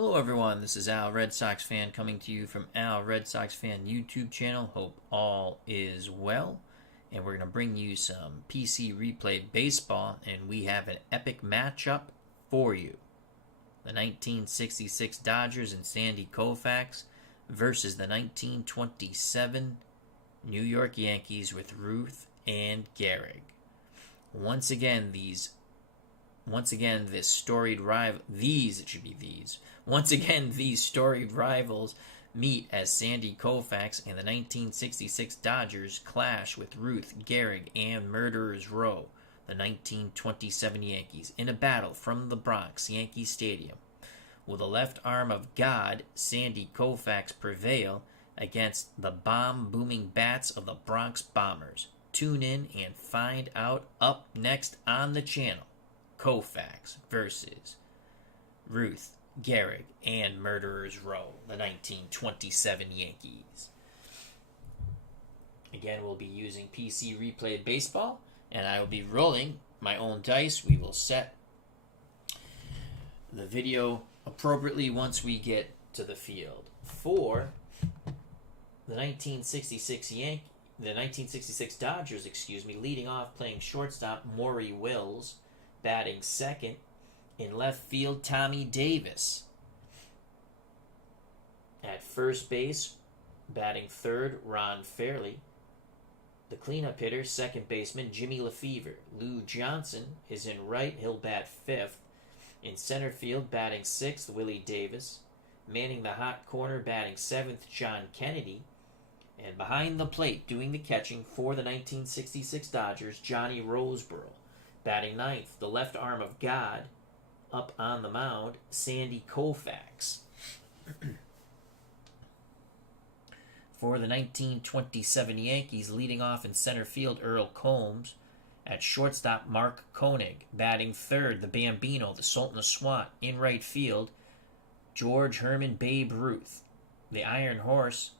Hello everyone, this is Al Red Sox Fan coming to you from Al Red Sox Fan YouTube channel. Hope all is well. And we're going to bring you some PC replay baseball, and we have an epic matchup for you. The 1966 Dodgers and Sandy Koufax versus the 1927 New York Yankees with Ruth and Gehrig. Once again, these storied rivals meet as Sandy Koufax and the 1966 Dodgers clash with Ruth Gehrig and Murderers Row, the 1927 Yankees, in a battle from the Bronx Yankee Stadium. Will the left arm of God, Sandy Koufax, prevail against the bomb-booming bats of the Bronx Bombers? Tune in and find out up next on the channel. Koufax versus Ruth Gehrig and Murderers Row, the 1927 Yankees. Again, we'll be using PC Replay Baseball, and I will be rolling my own dice. We will set the video appropriately once we get to the field. For the 1966 Dodgers, leading off playing shortstop, Maury Wills. Batting second, in left field, Tommy Davis. At first base, batting third, Ron Fairley. The cleanup hitter, second baseman, Jimmy Lefevre. Lou Johnson is in right, he'll bat fifth. In center field, batting sixth, Willie Davis. Manning the hot corner, batting seventh, John Kennedy. And behind the plate, doing the catching for the 1966 Dodgers, Johnny Roseboro. Batting ninth, the left arm of God. Up on the mound, Sandy Koufax. For the 1927 Yankees, leading off in center field, Earl Combs. At shortstop, Mark Koenig. Batting third, the Bambino, the Sultan of Swat. In right field, George Herman Babe Ruth. The Iron Horse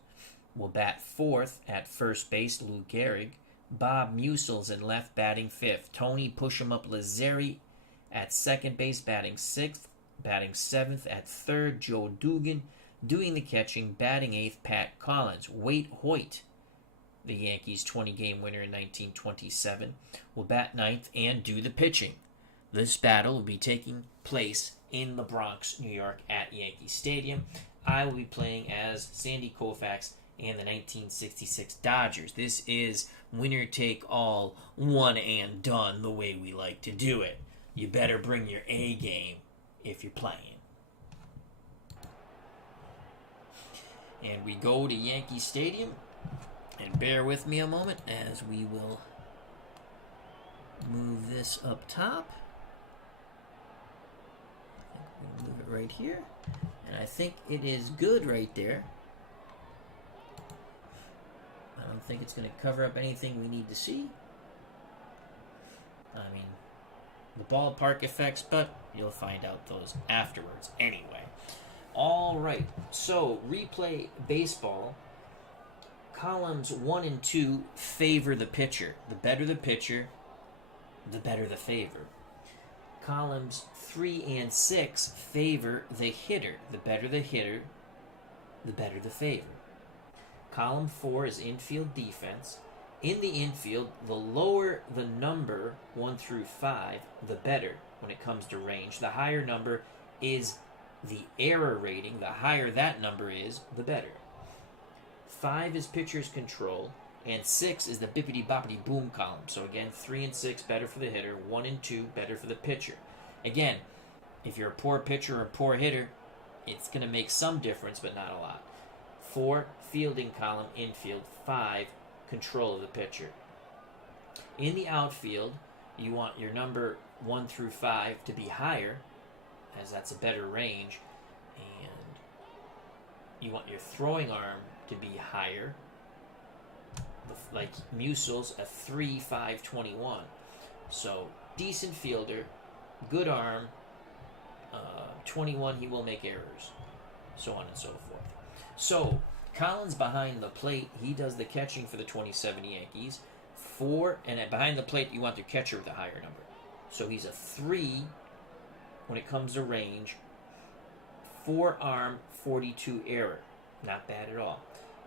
will bat fourth. At first base, Lou Gehrig. Bob Musels in left, batting fifth. Tony Push-em-up Lazzeri at second base, batting sixth. Batting seventh. At third, Joe Dugan. Doing the catching, batting eighth, Pat Collins. Waite Hoyt, the Yankees' 20-game winner in 1927, will bat ninth and do the pitching. This battle will be taking place in the Bronx, New York, at Yankee Stadium. I will be playing as Sandy Koufax and the 1966 Dodgers. This is winner take all, one and done, the way we like to do it. You better bring your A game if you're playing. And we go to Yankee Stadium, and bear with me a moment as we will move this up top. I think we'll move it right here, and I think it is good right there. I don't think it's going to cover up anything we need to see. I mean, the ballpark effects, but you'll find out those afterwards anyway. All right, so replay baseball. Columns 1 and 2 favor the pitcher. The better the pitcher, the better the favor. Columns 3 and 6 favor the hitter. The better the hitter, the better the favor. Column 4 is infield defense. In the infield, the lower the number 1 through 5, the better when it comes to range. The higher number is the error rating. The higher that number is, the better. 5 is pitcher's control, and 6 is the bippity-boppity-boom column. So again, 3 and 6 better for the hitter, 1 and 2 better for the pitcher. Again, if you're a poor pitcher or a poor hitter, it's going to make some difference, but not a lot. 4, fielding column, infield. 5, control of the pitcher. In the outfield, you want your number 1 through 5 to be higher, as that's a better range, and you want your throwing arm to be higher, like Musels, a 3.521. So decent fielder, good arm, 21 he will make errors, so on and so forth. So Collins behind the plate, he does the catching for the 27 Yankees. 4, and behind the plate you want the catcher with a higher number. So he's a 3 when it comes to range. 4-arm, 42 error. Not bad at all.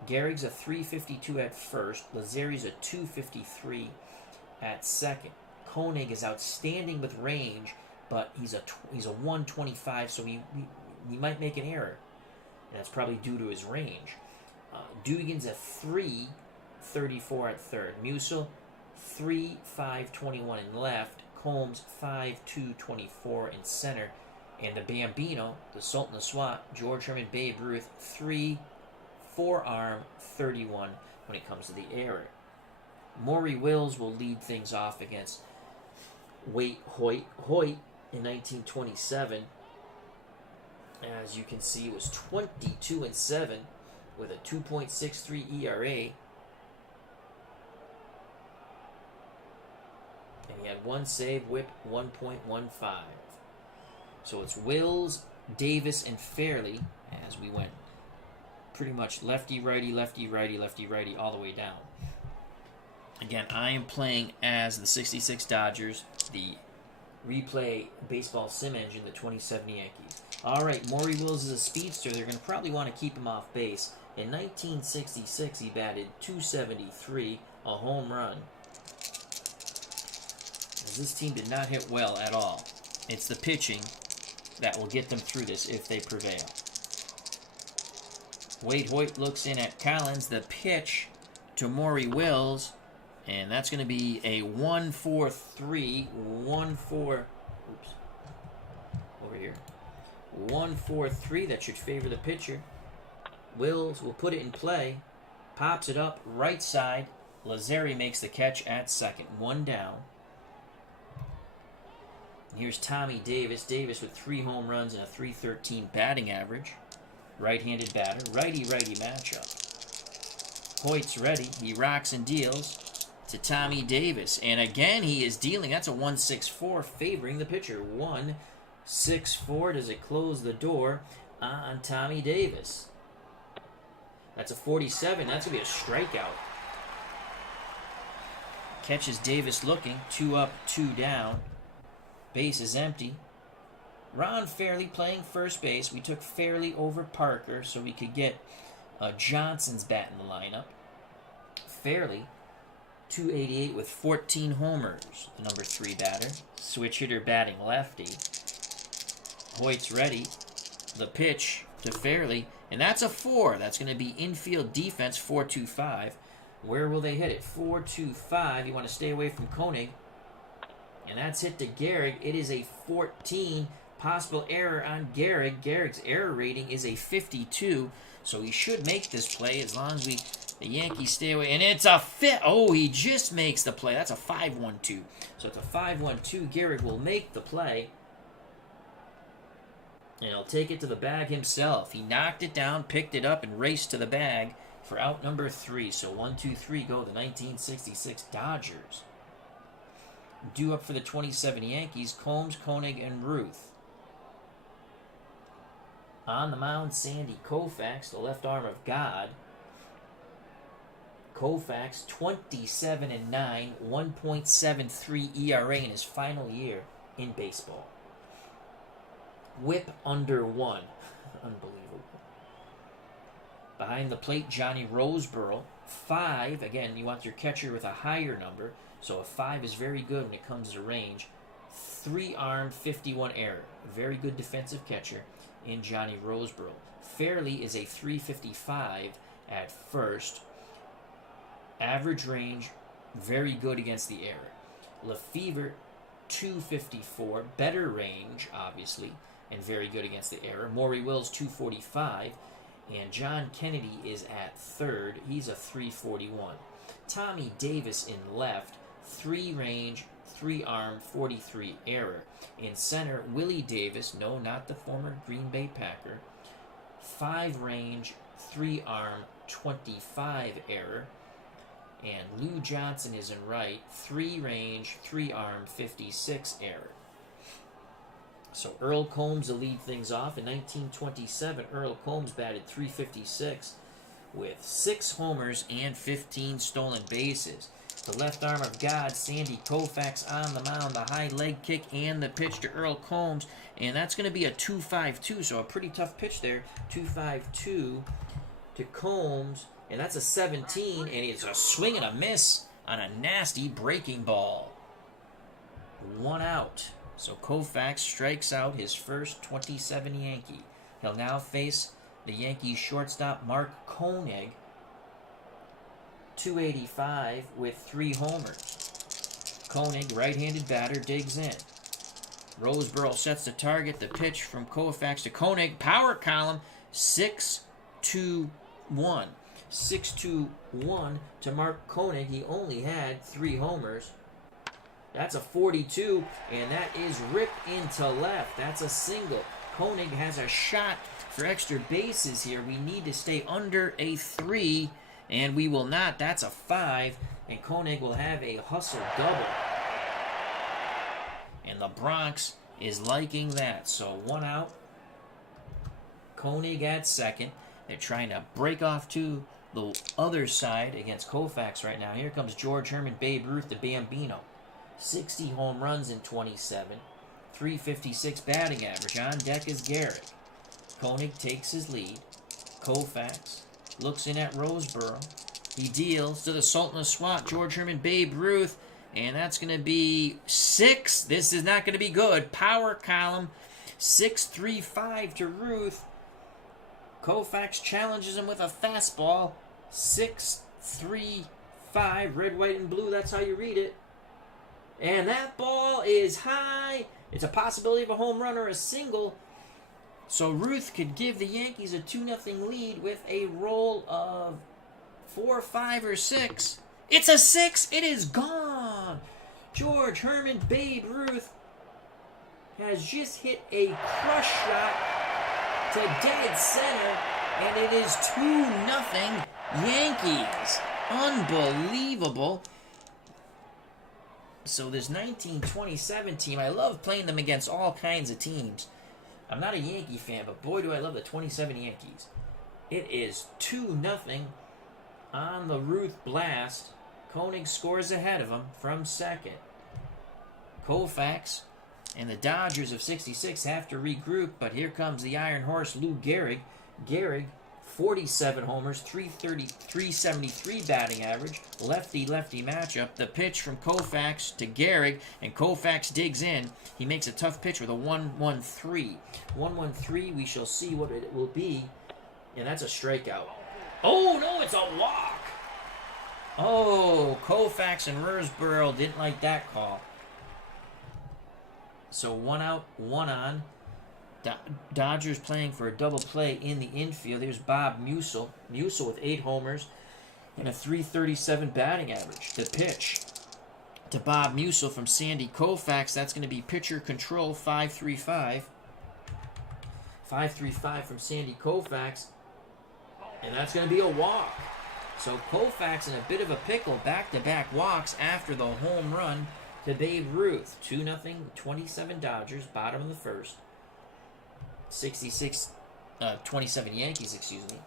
Gehrig's a 352 at first. Lazzeri's a 253 at second. Koenig is outstanding with range, but he's a 125, so he might make an error. And that's probably due to his range. Dugan's a 334 at third. Musil, 3.521 in left. Combs, 5.224 in center. And the Bambino, the Sultan of SWAT, George Herman Babe Ruth, 4-arm, 31 when it comes to the error. Maury Wills will lead things off against Waite Hoyt. Hoyt in 1927, as you can see, was 22-7 with a 2.63 ERA. And he had one save, whip 1.15. So it's Wills, Davis, and Fairley as we went pretty much lefty, righty, lefty, righty, lefty, righty, all the way down. Again, I am playing as the 66 Dodgers, the replay baseball sim engine, the 2070 Yankees. All right, Maury Wills is a speedster. They're going to probably want to keep him off base. In 1966, he batted .273, a home run. As this team did not hit well at all. It's the pitching that will get them through this if they prevail. Waite Hoyt looks in at Collins. The pitch to Maury Wills, and that's going to be a 1-4-3, 1-4. Oops. Over here. 1-4-3. That should favor the pitcher. Wills will put it in play. Pops it up right side. Lazzeri makes the catch at second. One down. Here's Tommy Davis. Davis with 3 home runs and a .313 batting average. Right-handed batter. Righty-righty matchup. Hoyt's ready. He rocks and deals to Tommy Davis. And again, he is dealing. That's a 1-6-4 favoring the pitcher. 1-6-4. Does it close the door on Tommy Davis? That's a 47. That's going to be a strikeout. Catches Davis looking. 2 up, 2 down. Base is empty. Ron Fairley playing first base. We took Fairley over Parker so we could get Johnson's bat in the lineup. Fairley, 288 with 14 homers, the number 3 batter. Switch hitter batting lefty. Hoyt's ready. The pitch to Fairley, and that's a 4. That's going to be infield defense, 4-2-5. Where will they hit it? 4-2-5. You want to stay away from Koenig. And that's hit to Gehrig. It is a 14. Possible error on Gehrig. Gehrig's error rating is a 52. So he should make this play as long as the Yankees stay away. And it's a fit. Oh, he just makes the play. That's a 5-1-2. So it's a 5-1-2. Gehrig will make the play. And he'll take it to the bag himself. He knocked it down, picked it up, and raced to the bag for out number 3. So 1-2-3 go the 1966 Dodgers. Due up for the 2070 Yankees, Combs, Koenig, and Ruth. On the mound, Sandy Koufax, the left arm of God. Koufax, 27-9, 1.73 ERA in his final year in baseball. Whip under 1. Unbelievable. Behind the plate, Johnny Roseboro. 5. Again, you want your catcher with a higher number. So a 5 is very good when it comes to range. 3-arm, 51 error. Very good defensive catcher in Johnny Roseboro. Fairley is a 355 at first. Average range, very good against the error. Lefevre, 254. Better range, obviously, and very good against the error. Maury Wills, 245. And John Kennedy is at third. He's a 341. Tommy Davis in left. 3 range, 3-arm, 43 error. In center, Willie Davis, no, not the former Green Bay Packer. 5 range, 3-arm, 25 error. And Lou Johnson is in right. 3 range, 3-arm, 56 error. So Earl Combs will lead things off. In 1927, Earl Combs batted .356 with 6 homers and 15 stolen bases. The left arm of God, Sandy Koufax on the mound. The high leg kick and the pitch to Earl Combs. And that's going to be a 2-5-2, so a pretty tough pitch there. 2-5-2 to Combs. And that's a 17, and it's a swing and a miss on a nasty breaking ball. 1 out. So Koufax strikes out his first 27 Yankee. He'll now face the Yankees shortstop Mark Koenig. 285 with 3 homers. Koenig, right-handed batter, digs in. Roseboro sets the target. The pitch from Koufax to Koenig. Power column, 6-2-1. 6-2-1 to Mark Koenig. He only had 3 homers. That's a 42, and that is ripped into left. That's a single. Koenig has a shot for extra bases here. We need to stay under a 3, and we will not. That's a 5, and Koenig will have a hustle double. And the Bronx is liking that. So 1 out. Koenig at second. They're trying to break off to the other side against Koufax right now. Here comes George Herman, Babe Ruth, the Bambino. 60 home runs in 27. 356 batting average. On deck is Gehrig. Koenig takes his lead. Koufax looks in at Roseboro. He deals to the Sultan of Swat, George Herman, Babe Ruth. And that's going to be 6. This is not going to be good. Power column. 6-3-5 to Ruth. Koufax challenges him with a fastball. 6-3-5. Red, white, and blue. That's how you read it. And that ball is high. It's a possibility of a home run or a single. So Ruth could give the Yankees a 2-0 lead with a roll of 4, 5, or 6. It's a 6. It is gone. George Herman, Babe Ruth has just hit a crush shot to dead center, and it is 2-0 Yankees. Unbelievable. So this 1927 team, I love playing them against all kinds of teams. I'm not a Yankee fan, but boy do I love the 27 Yankees. It is 2-0 on the Ruth blast. Koenig scores ahead of him from second. Koufax and the Dodgers of 66 have to regroup, but here comes the Iron Horse, Lou Gehrig. Gehrig, 47 homers, 373 batting average, lefty-lefty matchup. The pitch from Koufax to Gehrig, and Koufax digs in. He makes a tough pitch with a 1-1-3. 1-1-3, we shall see what it will be, and that's a strikeout. Oh, no, it's a walk. Oh, Koufax and Roseboro didn't like that call. So 1 out, 1 on. Dodgers playing for a double play in the infield. There's Bob Musil. Musil with 8 homers and a 337 batting average. The pitch to Bob Musil from Sandy Koufax. That's going to be pitcher control, 5-3-5. 5-3-5 from Sandy Koufax. And that's going to be a walk. So Koufax in a bit of a pickle. Back-to-back walks after the home run to Babe Ruth. 2-0, 27 Dodgers, bottom of the first. 27 Yankees,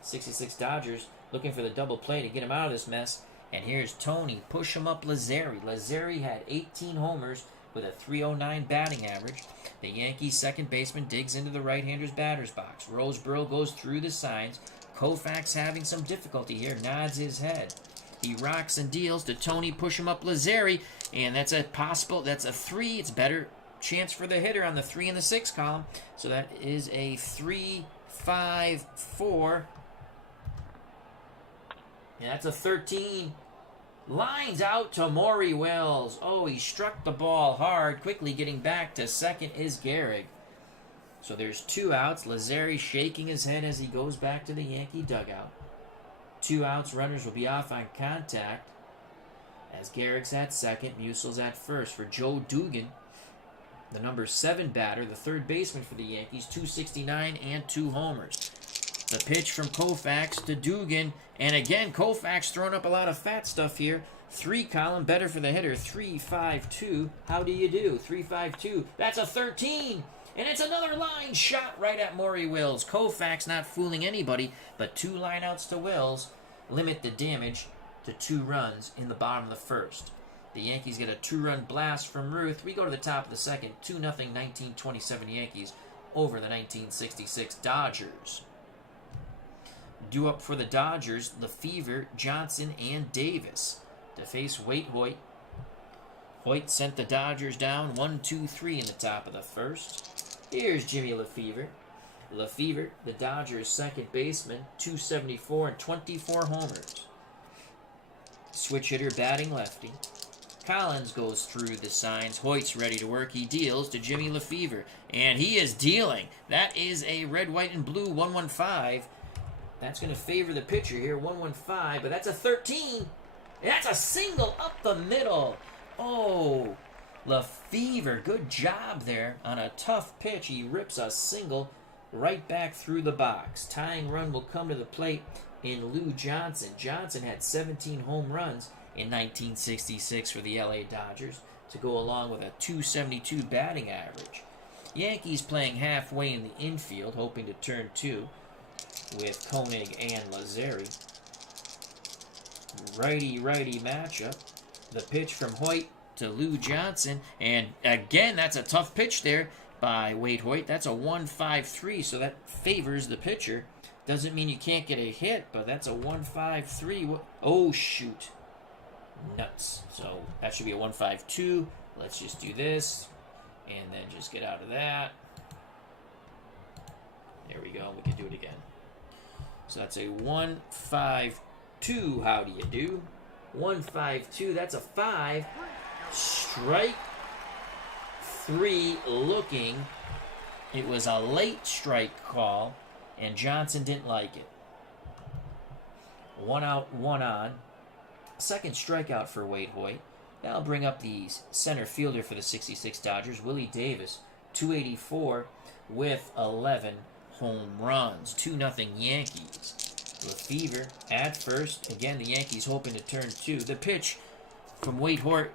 66 Dodgers looking for the double play to get him out of this mess. And here's Tony, push him up Lazzeri. Lazzeri had 18 homers with a 309 batting average. The Yankees second baseman digs into the right-hander's batter's box. Roseboro goes through the signs. Koufax having some difficulty here, nods his head. He rocks and deals to Tony, push him up Lazzeri, and that's a 3. It's better chance for the hitter on the 3 and the 6 column. So that is a 3-5-4. And that's a 13. Lines out to Maury Wells. Oh, he struck the ball hard. Quickly getting back to second is Gehrig. So there's 2 outs. Lazzeri shaking his head as he goes back to the Yankee dugout. 2 outs. Runners will be off on contact. As Gehrig's at second, Musil's at first. For Joe Dugan, the number 7 batter, the third baseman for the Yankees, 269 and 2 homers. The pitch from Koufax to Dugan, and again, Koufax throwing up a lot of fat stuff here. 3 column, better for the hitter, 3-5-2. How do you do? 3-5-2. That's a 13, and it's another line shot right at Maury Wells. Koufax not fooling anybody, but 2 lineouts to Wells limit the damage to 2 runs in the bottom of the first. The Yankees get a 2-run blast from Ruth. We go to the top of the second, 2-0 1927 Yankees over the 1966 Dodgers. Due up for the Dodgers, Lefevre, Johnson, and Davis to face Waite Hoyt. Hoyt sent the Dodgers down 1-2-3 in the top of the first. Here's Jimmy Lefevre. Lefevre, the Dodgers' second baseman, 274 and 24 homers. Switch hitter batting lefty. Collins goes through the signs. Hoyt's ready to work. He deals to Jimmy Lefevre, and he is dealing. That is a red, white, and blue 1-1-5. That's going to favor the pitcher here, 1-1-5, but that's a 13. And that's a single up the middle. Oh, Lefevre, good job there. On a tough pitch, he rips a single right back through the box. Tying run will come to the plate in Lou Johnson. Johnson had 17 home runs in 1966 for the LA Dodgers to go along with a 272 batting average. Yankees playing halfway in the infield, hoping to turn 2 with Koenig and Lazzari. Righty-righty matchup. The pitch from Hoyt to Lou Johnson, and again, that's a tough pitch there by Waite Hoyt. That's a 1-5-3, so that favors the pitcher. Doesn't mean you can't get a hit, but that's a 1-5-3. Oh, shoot. Nuts. So that should be a 1-5-2. Let's just do this, and then just get out of that. There we go. We can do it again. So that's a 1-5-2. How do you do? 1-5-2. That's a 5. Strike 3 looking. It was a late strike call, and Johnson didn't like it. 1 out, 1 on. Second strikeout for Waite Hoyt. That'll bring up the center fielder for the 66 Dodgers, Willie Davis, 284 with 11 home runs. 2-0 Yankees. Lefevre at first. Again, the Yankees hoping to turn 2. The pitch from Waite Hoyt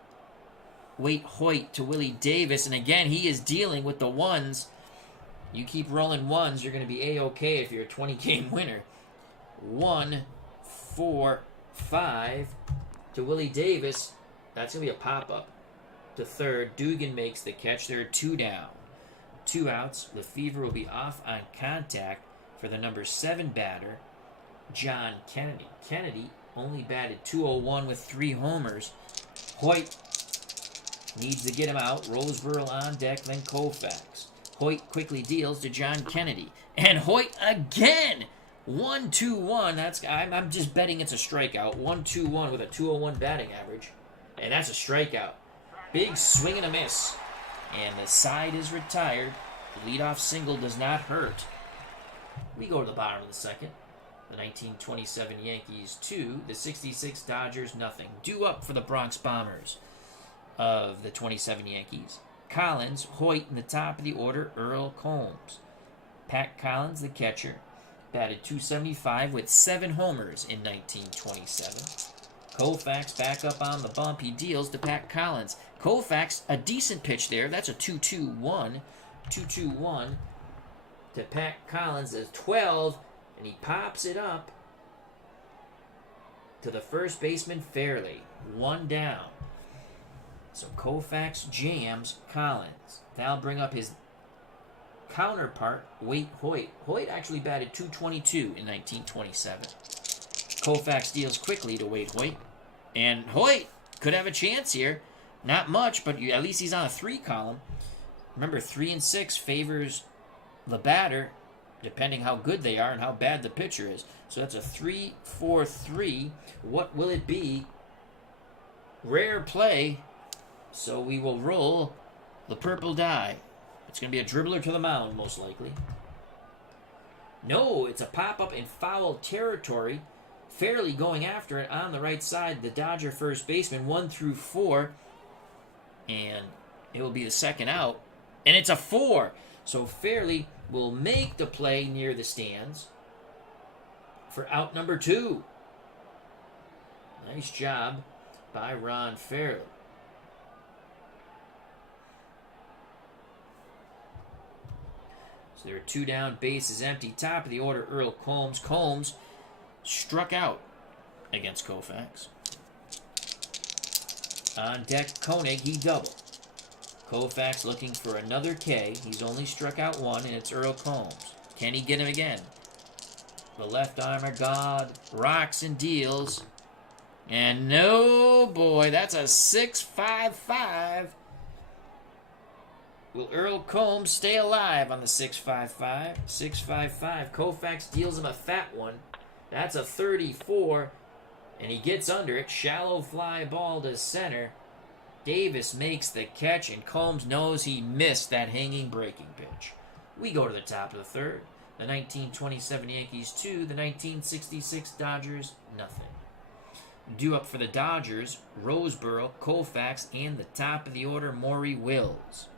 to Willie Davis, and again, he is dealing with the ones. You keep rolling ones, you're going to be A-okay if you're a 20-game winner. 1-4-5 to Willie Davis. That's going to be a pop-up to third. Dugan makes the catch. There are 2 down. 2 outs. Lefevre will be off on contact for the number 7 batter, John Kennedy. Kennedy only batted .201 with 3 homers. Hoyt needs to get him out. Roseboro on deck, then Koufax. Hoyt quickly deals to John Kennedy. And Hoyt again! 1-2-1. I'm just betting it's a strikeout. 1-2-1 with a .201 batting average. And that's a strikeout. Big swing and a miss. And the side is retired. The leadoff single does not hurt. We go to the bottom of the second. The 1927 Yankees 2, the 66 Dodgers nothing. Due up for the Bronx Bombers of the 27 Yankees. Collins, Hoyt in the top of the order, Earl Combs. Pat Collins, the catcher, batted .275 with 7 homers in 1927. Koufax back up on the bump. He deals to Pat Collins. Koufax, a decent pitch there. That's a 2-2-1. 2-2-1 to Pat Collins as 12, and he pops it up to the first baseman Fairley. 1 down. So Koufax jams Collins. That'll bring up his counterpart, Waite Hoyt. Hoyt actually batted .222 in 1927. Koufax deals quickly to Waite Hoyt. And Hoyt could have a chance here. Not much, but at least he's on a 3 column. Remember, 3 and 6 favors the batter, depending how good they are and how bad the pitcher is. So that's a 3-4-3. What will it be? Rare play. So we will roll the purple die. It's going to be a dribbler to the mound, most likely. No, it's a pop-up in foul territory. Fairley going after it on the right side. The Dodger first baseman, 1-4. And it will be the second out. And it's a 4. So Fairley will make the play near the stands for out number 2. Nice job by Ron Fairley. So there are 2 down, bases empty. Top of the order, Earl Combs. Combs struck out against Koufax. On deck, Koenig, he doubled. Koufax looking for another K. He's only struck out one, and it's Earl Combs. Can he get him again? The left armor god rocks and deals. And no, boy, that's a 6.55. Will Earl Combs stay alive on the 6.55? 6.55. Koufax deals him a fat one. That's a 34. And he gets under it. Shallow fly ball to center. Davis makes the catch, and Combs knows he missed that hanging breaking pitch. We go to the top of the third. The 1927 Yankees 2, the 1966 Dodgers nothing. Due up for the Dodgers, Roseboro, Koufax, and the top of the order, Maury Wills.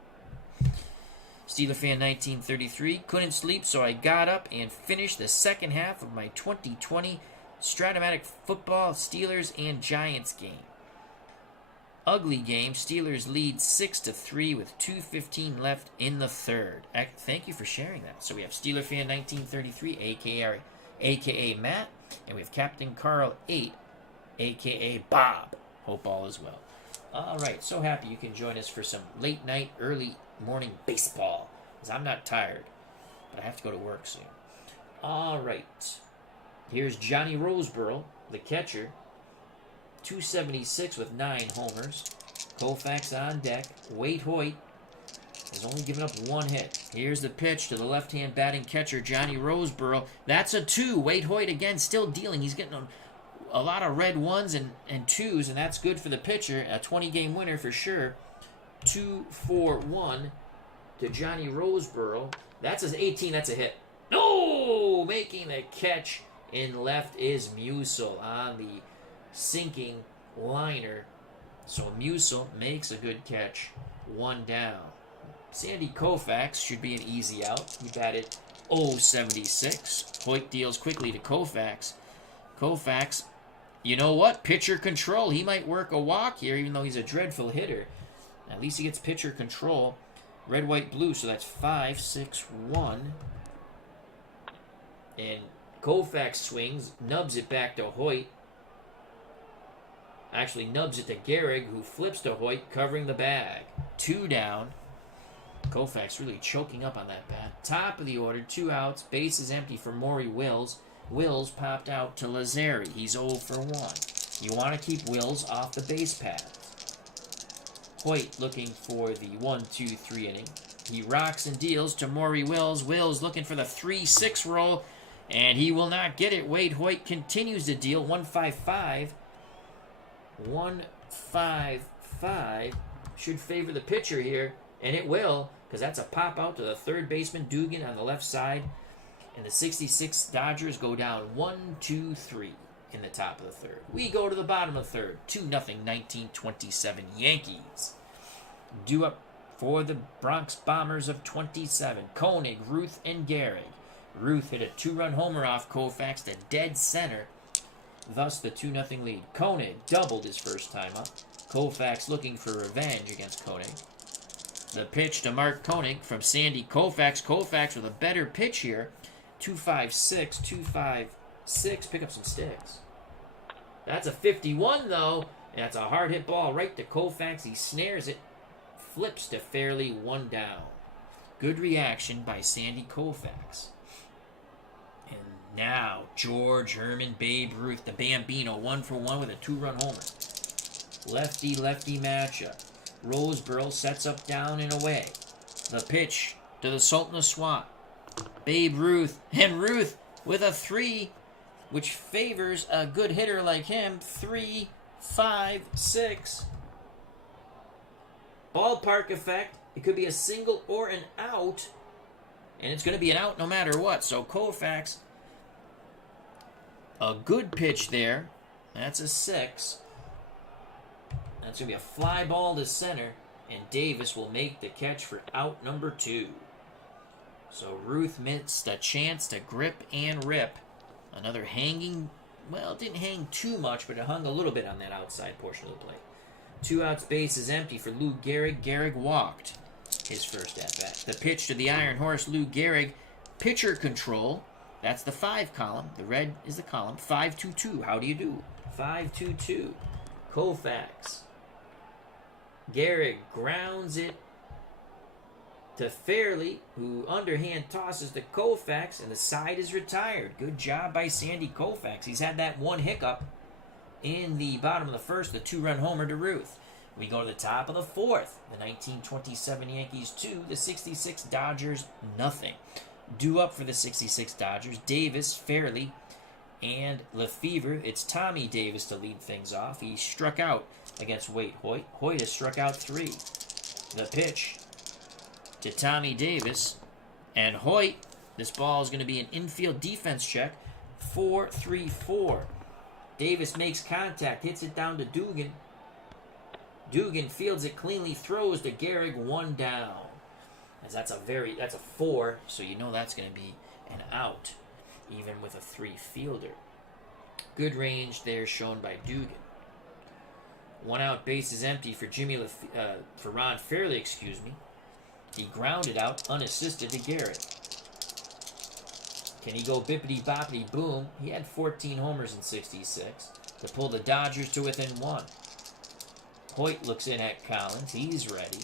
Steeler fan 1933, couldn't sleep, so I got up and finished the second half of my 2020 Stratomatic football Steelers and Giants game. Ugly game. Steelers lead 6-3 with 2:15 left in the third. Thank you for sharing that. So we have Steeler fan 1933, aka Matt, and we have Captain Carl 8, aka Bob. Hope all is well. All right. So happy you can join us for some late night, early morning baseball. Because I'm not tired, but I have to go to work soon. All right. Here's Johnny Roseboro, the catcher. 276 with 9 homers. Koufax on deck. Wade Hoyt has only given up 1 hit. Here's the pitch to the left-hand batting catcher, Johnny Roseboro. That's a 2. Wade Hoyt again still dealing. He's getting a lot of red 1s and 2s, and that's good for the pitcher. A 20-game winner for sure. 2-4-1 to Johnny Roseboro. That's an 18. That's a hit. No! Making the catch in left is Musil on the sinking liner. So Musil makes a good catch. 1 down. Sandy Koufax should be an easy out. He batted .076. Hoyt deals quickly to Koufax. Koufax, you know what? Pitcher control. He might work a walk here, even though he's a dreadful hitter. At least he gets pitcher control. Red, white, blue. So that's 5-6-1. And Koufax swings, nubs it back to Hoyt. Actually nubs it to Gehrig, who flips to Hoyt, covering the bag. 2 down. Koufax really choking up on that bat. Top of the order, 2 outs. Base is empty for Maury Wills. Wills popped out to Lazzari. He's 0 for 1. You want to keep Wills off the base paths. Hoyt looking for the 1-2-3 inning. He rocks and deals to Maury Wills. Wills looking for the 3-6 roll. And he will not get it. Wade Hoyt continues to deal. 1-5-5. 1-5-5 should favor the pitcher here. And it will, because that's a pop out to the third baseman, Dugan, on the left side. And the 66 Dodgers go down 1-2-3 in the top of the third. We go to the bottom of the third. 2-0 1927 Yankees. Due up for the Bronx Bombers of 27. Koenig, Ruth, and Gehrig. Ruth hit a 2-run homer off Koufax to dead center. Thus the 2-0 lead. Koenig doubled his first time up. Koufax looking for revenge against Koenig. The pitch to Mark Koenig from Sandy Koufax. Koufax with a better pitch here. 2-5-6, 2-5-6. Pick up some sticks. That's a 51 though. And that's a hard hit ball right to Koufax. He snares it. Flips to fairly 1 down. Good reaction by Sandy Koufax. And now, George Herman, Babe Ruth, the Bambino, 1 for 1 with a 2-run homer. Lefty-lefty matchup. Roseboro sets up down and away. The pitch to the Sultan of Swamp. Babe Ruth, and Ruth with a 3, which favors a good hitter like him. 3-5-6. Ballpark effect. It could be a single or an out. And it's going to be an out no matter what. So Koufax, a good pitch there. That's a 6. That's going to be a fly ball to center. And Davis will make the catch for out number 2. So Ruth missed a chance to grip and rip. Another hanging, well, it didn't hang too much, but it hung a little bit on that outside portion of the plate. 2 outs, base is empty for Lou Gehrig. Gehrig walked his first at-bat. The pitch to the Iron Horse, Lou Gehrig. Pitcher control. That's the 5 column. The red is the column. 5-2-2. How do you do? 5-2-2. Koufax Gehrig grounds it to Fairley, who underhand tosses to Koufax, and the side is retired. Good job by Sandy Koufax. He's had that one hiccup in the bottom of the first, the 2-run homer to Ruth. We go to the top of the fourth. The 1927 Yankees 2, the 66 Dodgers nothing. Due up for the 66 Dodgers, Davis, Fairley, and Lefevre. It's Tommy Davis to lead things off. He struck out against Waite Hoyt. Hoyt has struck out 3. The pitch to Tommy Davis, and Hoyt, this ball is going to be an infield defense check, 4-3-4. Davis makes contact, hits it down to Dugan. Dugan fields it cleanly, throws to Gehrig, 1 down. As that's a 4, so you know that's going to be an out, even with a 3 fielder. Good range there shown by Dugan. 1 out, base is empty for for Ron Fairley, excuse me. He grounded out, unassisted to Gehrig. Can he go bippity-boppity boom? He had 14 homers in 66 to pull the Dodgers to within 1. Hoyt looks in at Collins. He's ready.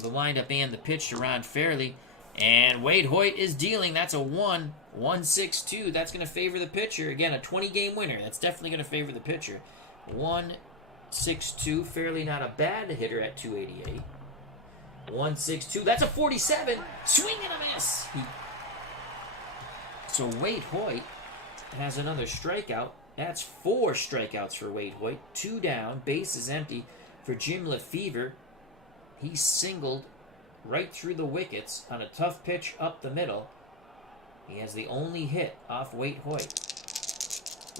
The windup and the pitch to Ron Fairley. And Waite Hoyt is dealing. That's a 1-1-6-2. That's going to favor the pitcher. Again, a 20-game winner. That's definitely going to favor the pitcher. 1-6-2. Fairley not a bad hitter at 288. 1-6-2. That's a 47. Swing and a miss. So Waite Hoyt has another strikeout. That's 4 strikeouts for Waite Hoyt. 2 down. Base is empty for Jim Lefevre. He singled right through the wickets on a tough pitch up the middle. He has the only hit off Waite Hoyt.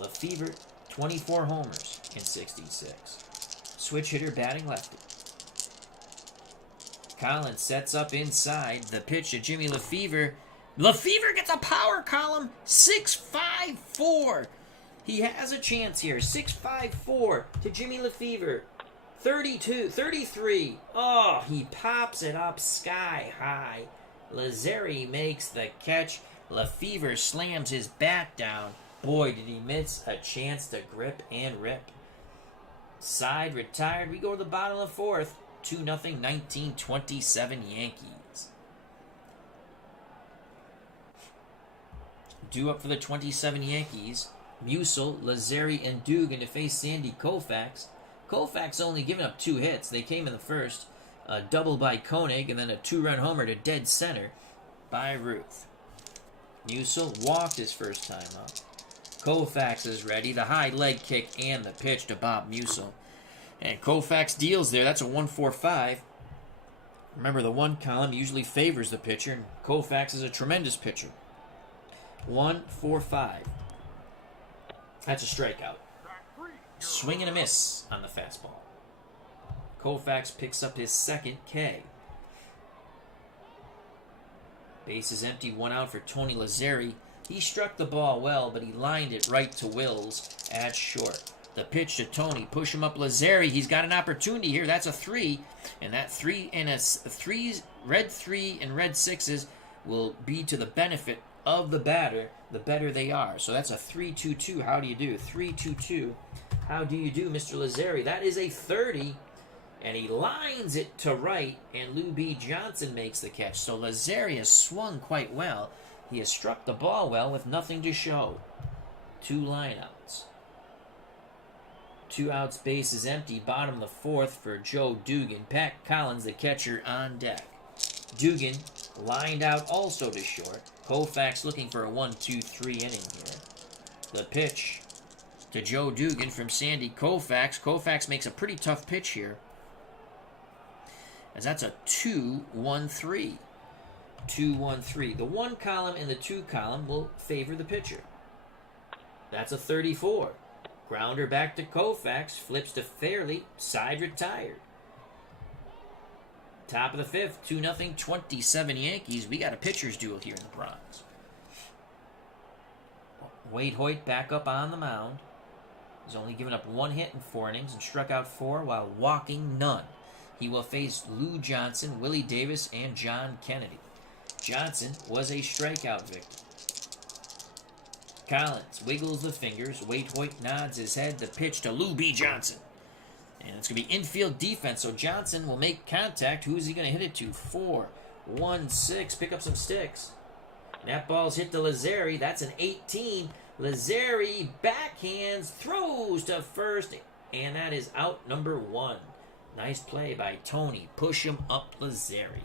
Lefevre, 24 homers in 66. Switch hitter batting lefty. Collins sets up inside. The pitch to Jimmy Lefevre. Lefevre gets a power column. 6-5-4. He has a chance here. 6-5-4 to Jimmy Lefevre. 33. Oh, he pops it up sky high. Lazzeri makes the catch. Lefevre slams his bat down. Boy, did he miss a chance to grip and rip. Side retired. We go to the bottom of the fourth. 2-0, 1927 Yankees. Due up for the 27 Yankees, Musil, Lazzeri, and Dugan to face Sandy Koufax. Koufax only given up 2 hits. They came in the first. A double by Koenig, and then a 2-run homer to dead center by Ruth. Musil walked his first time up. Koufax is ready. The high leg kick and the pitch to Bob Musil. And Koufax deals there. That's a 1-4-5. Remember, the 1 column usually favors the pitcher, and Koufax is a tremendous pitcher. 1-4-5. That's a strikeout. Swing and a miss on the fastball. Koufax picks up his second K. Base is empty, 1 out for Tony Lazzeri. He struck the ball well, but he lined it right to Wills at short. The pitch to Tony, push him up Lazzeri. He's got an opportunity here. That's a 3, and that 3 and a 3, red 3 and red 6s will be to the benefit of the batter, the better they are. So that's a 3-2-2. How do you do? 3-2-2. How do you do, Mr. Lazzeri? That is a 30, and he lines it to right, and Lou B. Johnson makes the catch. So Lazzeri has swung quite well. He has struck the ball well with nothing to show. 2 lineouts. 2 outs, base is empty. Bottom of the fourth for Joe Dugan. Pat Collins, the catcher, on deck. Dugan lined out also to short. Koufax looking for a 1-2-3 inning here. The pitch to Joe Dugan from Sandy Koufax. Koufax makes a pretty tough pitch here, as that's a 2-1-3. 2-1-3. The 1 column and the 2 column will favor the pitcher. That's a 34. Grounder back to Koufax. Flips to Fairley. Side retired. Top of the fifth. 2-0, 27 Yankees. We got a pitcher's duel here in the Bronx. Waite Hoyt back up on the mound. He's only given up 1 hit in 4 innings and struck out 4 while walking none. He will face Lou Johnson, Willie Davis, and John Kennedy. Johnson was a strikeout victim. Collins wiggles the fingers. Waite Hoyt nods his head. The pitch to Lou B. Johnson. And it's going to be infield defense, so Johnson will make contact. Who's he going to hit it to? 4-1-6. Pick up some sticks. That ball's hit to Lazzeri. That's an 18. Lazzeri backhands, throws to first, and that is out number 1. Nice play by Tony. Push him up, Lazzeri.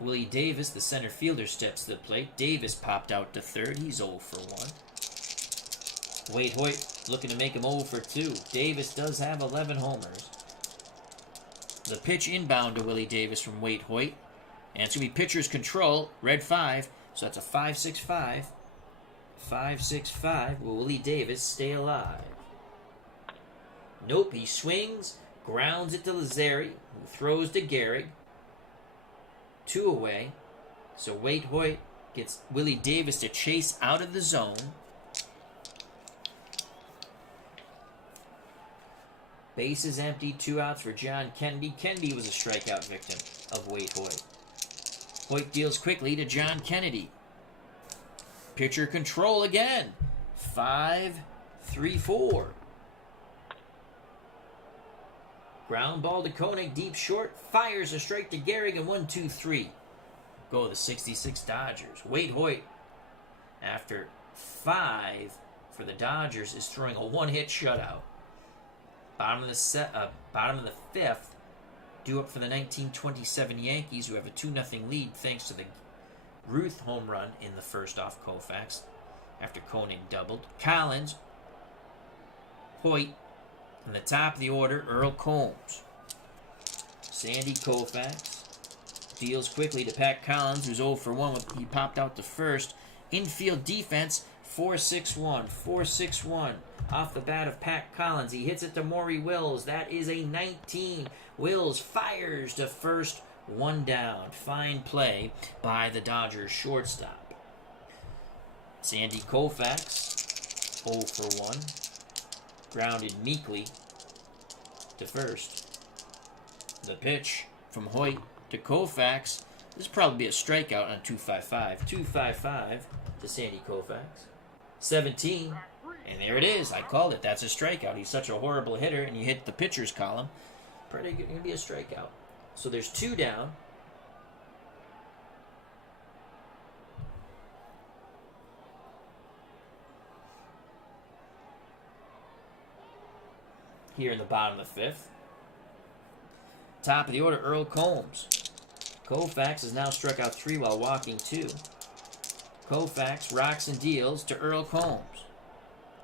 Willie Davis, the center fielder, steps to the plate. Davis popped out to third. He's 0 for 1. Wade Hoyt looking to make him 0 for 2. Davis does have 11 homers. The pitch inbound to Willie Davis from Wade Hoyt. And it's going to be pitcher's control, red 5. So that's a 5-6-5. 5-6-5. Will Willie Davis stay alive? Nope, he swings, grounds it to Lazzeri, who throws to Gehrig. 2 away. So Wade Hoyt gets Willie Davis to chase out of the zone. Bases empty, 2 outs for John Kennedy. Kennedy was a strikeout victim of Wade Hoyt. Hoyt deals quickly to John Kennedy. Pitcher control again. 5-3-4. Ground ball to Koenig, deep short. Fires a strike to Gehrig, and 1-2-3. Go the 66 Dodgers. Wade Hoyt, after 5 for the Dodgers, is throwing a 1-hit shutout. Bottom of the 5th. Due up for the 1927 Yankees, who have a 2-0 lead thanks to the Ruth home run in the first off Koufax after Koenig doubled. Collins, Hoyt, in the top of the order, Earl Combs. Sandy Koufax deals quickly to Pat Collins, who's 0 for 1. He popped out to first. Infield defense, 4-6-1. 4-6-1. Off the bat of Pat Collins. He hits it to Maury Wills. That is a 19. Wills fires to first. 1 down. Fine play by the Dodgers shortstop. Sandy Koufax, 0 for 1. Grounded meekly to first. The pitch from Hoyt to Koufax. This will probably be a strikeout on 2-5-5. 2-5-5 to Sandy Koufax. 17. And there it is. I called it. That's a strikeout. He's such a horrible hitter, and you hit the pitcher's column. Probably going to be a strikeout. So there's 2 down. Here in the bottom of the 5th. Top of the order, Earl Combs. Koufax has now struck out 3 while walking 2. Koufax rocks and deals to Earl Combs.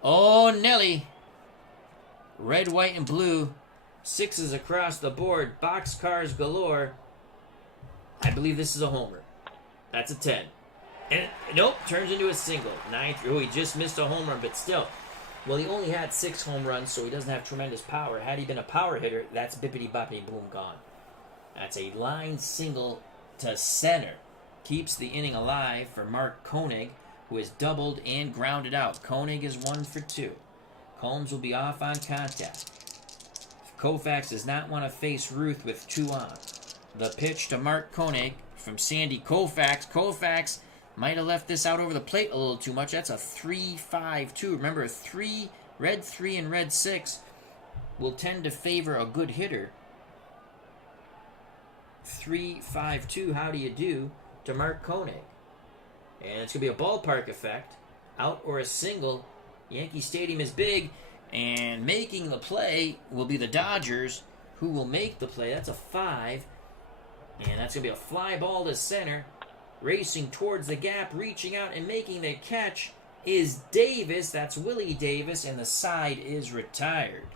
Oh, Nelly. Red, white, and blue. 6s across the board. Boxcars galore. I believe this is a homer. That's a 10. And nope, turns into a single. 9-3. Oh, he just missed a home run, but still. Well, he only had 6 home runs, so he doesn't have tremendous power. Had he been a power hitter, that's bippity-boppity boom gone. That's a line single to center. Keeps the inning alive for Mark Koenig, who has doubled and grounded out. Koenig is 1 for 2. Combs will be off on contact. Koufax does not want to face Ruth with 2 on. The pitch to Mark Koenig from Sandy Koufax. Koufax might have left this out over the plate a little too much. That's a 3-5-2. Remember, red 3 and red 6 will tend to favor a good hitter. 3-5-2, how do you do to Mark Koenig? And it's going to be a ballpark effect. Out or a single. Yankee Stadium is big. And making the play will be the Dodgers, who will make the play. That's a 5. And that's going to be a fly ball to center. Racing towards the gap, reaching out and making the catch is Davis. That's Willie Davis, and the side is retired.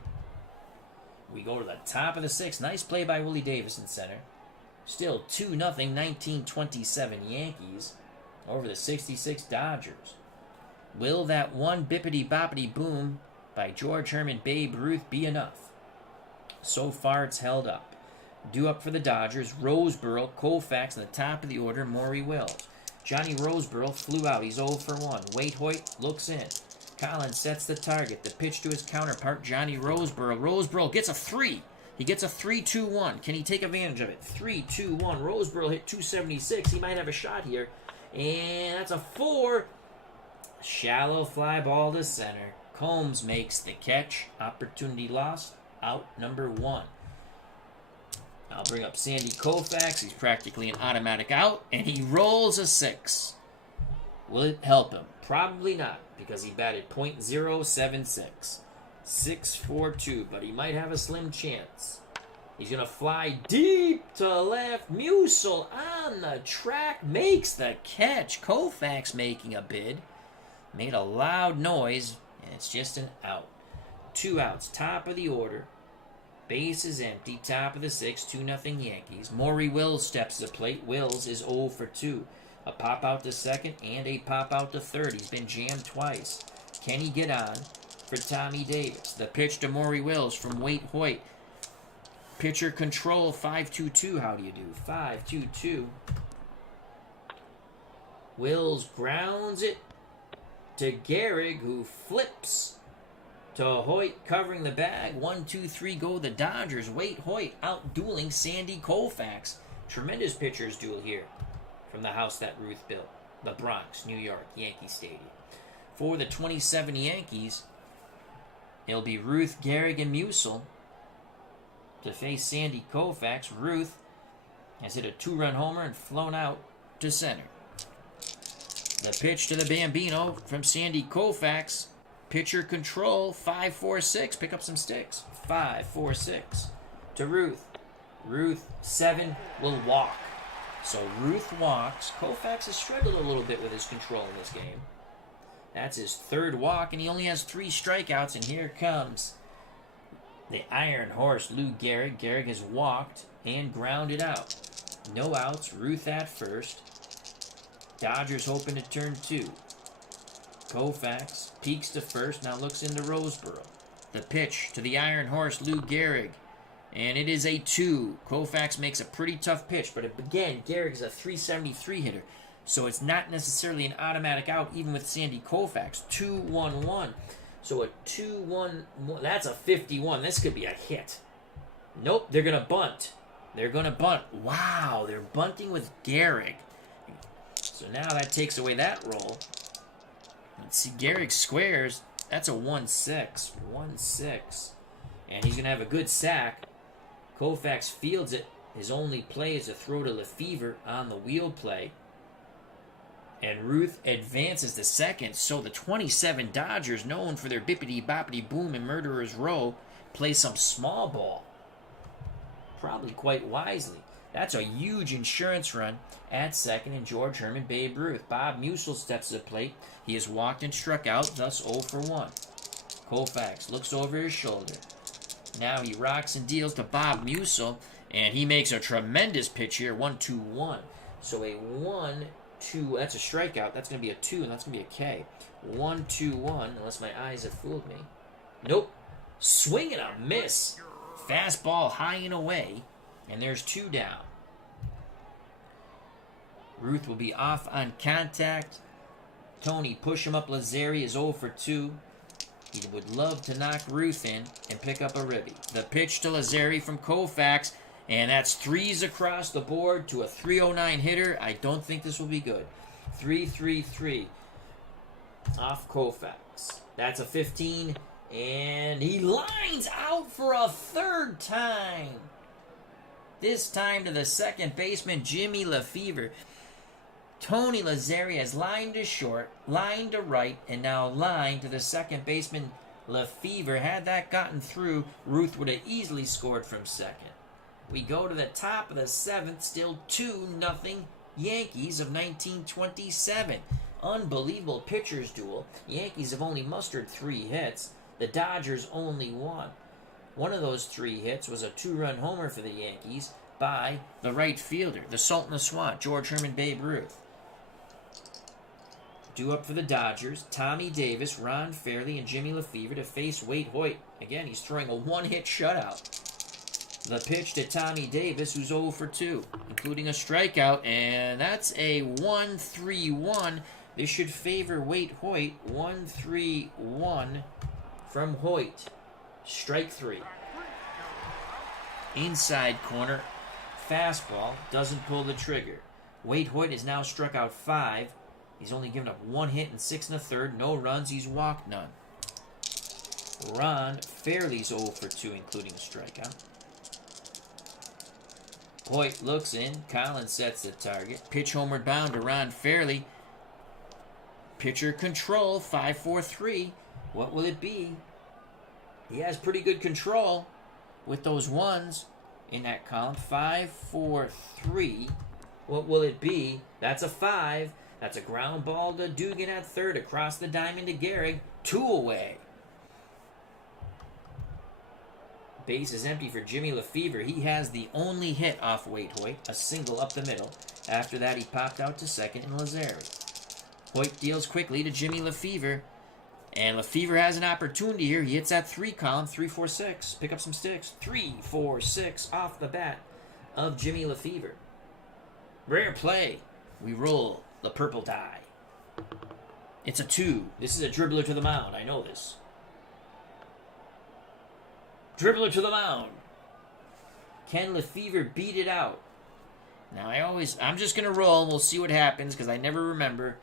We go to the top of the 6th. Nice play by Willie Davis in center. Still 2-0, 1927 Yankees over the 66 Dodgers. Will that one bippity-boppity boom by George Herman Babe Ruth be enough? So far, it's held up. Due up for the Dodgers, Roseboro, Koufax in the top of the order, Maury Wills. Johnny Roseboro flew out. He's 0 for 1. Wade Hoyt looks in. Collins sets the target. The pitch to his counterpart, Johnny Roseboro. Roseboro gets a 3. He gets a 3-2-1. Can he take advantage of it? 3-2-1. Roseboro hit 276. He might have a shot here. And that's a 4. Shallow fly ball to center. Combs makes the catch. Opportunity lost. Out number 1. I'll bring up Sandy Koufax. He's practically an automatic out, and he rolls a 6. Will it help him? Probably not, because he batted .076. 6.42, but he might have a slim chance. He's going to fly deep to left. Musil on the track makes the catch. Koufax making a bid. Made a loud noise, and it's just an out. 2 outs, top of the order. Base is empty, top of the 6th, 2-0 Yankees. Maury Wills steps to the plate. Wills is 0 for 2. A pop out to second and a pop out to third. He's been jammed twice. Can he get on for Tommy Davis? The pitch to Maury Wills from Waite Hoyt. Pitcher control, 5-2-2. How do you do? 5-2-2. Wills grounds it to Gehrig, who flips to Hoyt covering the bag. 1-2-3 go the Dodgers. Waite Hoyt out dueling Sandy Koufax. Tremendous pitchers duel here from the house that Ruth built. The Bronx, New York, Yankee Stadium. For the 27 Yankees, it'll be Ruth, Gehrig, and Musil to face Sandy Koufax. Ruth has hit a 2-run homer and flown out to center. The pitch to the Bambino from Sandy Koufax. Pitcher control, 5-4-6. Pick up some sticks. 5-4-6 to Ruth. Ruth, 7, will walk. So Ruth walks. Koufax has struggled a little bit with his control in this game. That's his 3rd walk, and he only has 3 strikeouts, and here comes the Iron Horse, Lou Gehrig. Gehrig has walked and grounded out. No outs. Ruth at first. Dodgers hoping to turn 2. Koufax peeks to first, now looks into Roseboro. The pitch to the Iron Horse, Lou Gehrig. And it is a 2. Koufax makes a pretty tough pitch, but again, Gehrig is a .373 hitter. So it's not necessarily an automatic out, even with Sandy Koufax. 2-1-1. So a 2-1, that's a 51. This could be a hit. Nope, they're going to bunt. They're going to bunt. Wow, they're bunting with Gehrig. So now that takes away that roll. Let's see, Gehrig squares. That's a 1-6. 1-6. And he's going to have a good sack. Koufax fields it. His only play is a throw to Lefevre on the wheel play. And Ruth advances to second. So the 27 Dodgers, known for their bippity-boppity-boom and murderer's row, play some small ball. Probably quite wisely. That's a huge insurance run at second in George Herman, Babe Ruth. Bob Musil steps to the plate. He has walked and struck out, thus 0 for 1. Koufax looks over his shoulder. Now he rocks and deals to Bob Musil, and he makes a tremendous pitch here, 1-2-1. So a 1-2, that's a strikeout. That's going to be a 2, and that's going to be a K. 1-2-1, unless my eyes have fooled me. Nope. Swing and a miss. Fastball high and away. And there's 2 down. Ruth will be off on contact. Tony push him up. Lazzeri is 0 for 2. He would love to knock Ruth in and pick up a ribby. The pitch to Lazzeri from Koufax. And that's 3s across the board to a .309 hitter. I don't think this will be good. 3-3-3 off Koufax. That's a 15. And he lines out for a 3rd time. This time to the second baseman, Jimmy Lefevre. Tony Lazzeri has lined to short, lined to right, and now lined to the second baseman, Lefevre. Had that gotten through, Ruth would have easily scored from second. We go to the top of the 7th, still 2-0 Yankees of 1927. Unbelievable pitchers duel. Yankees have only mustered 3 hits. The Dodgers only 1. One of those 3 hits was a 2-run homer for the Yankees by the right fielder, the Sultan of Swat, George Herman Babe Ruth. Due up for the Dodgers, Tommy Davis, Ron Fairley, and Jimmy Lefevre to face Waite Hoyt. Again, he's throwing a 1-hit shutout. The pitch to Tommy Davis, who's 0 for 2, including a strikeout, and that's a 1-3-1. This should favor Waite Hoyt. 1-3-1 from Hoyt. Strike 3. Inside corner. Fastball. Doesn't pull the trigger. Waite Hoyt has now struck out 5. He's only given up 1 hit and 6 1/3. No runs. He's walked none. Ron Fairley's 0 for 2, including a strikeout. Hoyt looks in. Collins sets the target. Pitch homeward bound to Ron Fairley. Pitcher control, 5-4-3. What will it be? He has pretty good control with those ones in that column. 5-4-3. What will it be? That's a 5. That's a ground ball to Dugan at third. Across the diamond to Gehrig. 2 away. Base is empty for Jimmy Lefevre. He has the only hit off Wade Hoyt, a single up the middle. After that, he popped out to second in Lazari. Hoyt deals quickly to Jimmy Lefevre. And Lefevre has an opportunity here. He hits that 3 column, 3-4-6. Pick up some sticks. 3-4-6 off the bat of Jimmy Lefevre. Rare play. We roll the purple die. It's a 2. This is a dribbler to the mound. I know this. Dribbler to the mound. Can Lefevre beat it out? Now, I'm just going to roll. We'll see what happens because I never remember.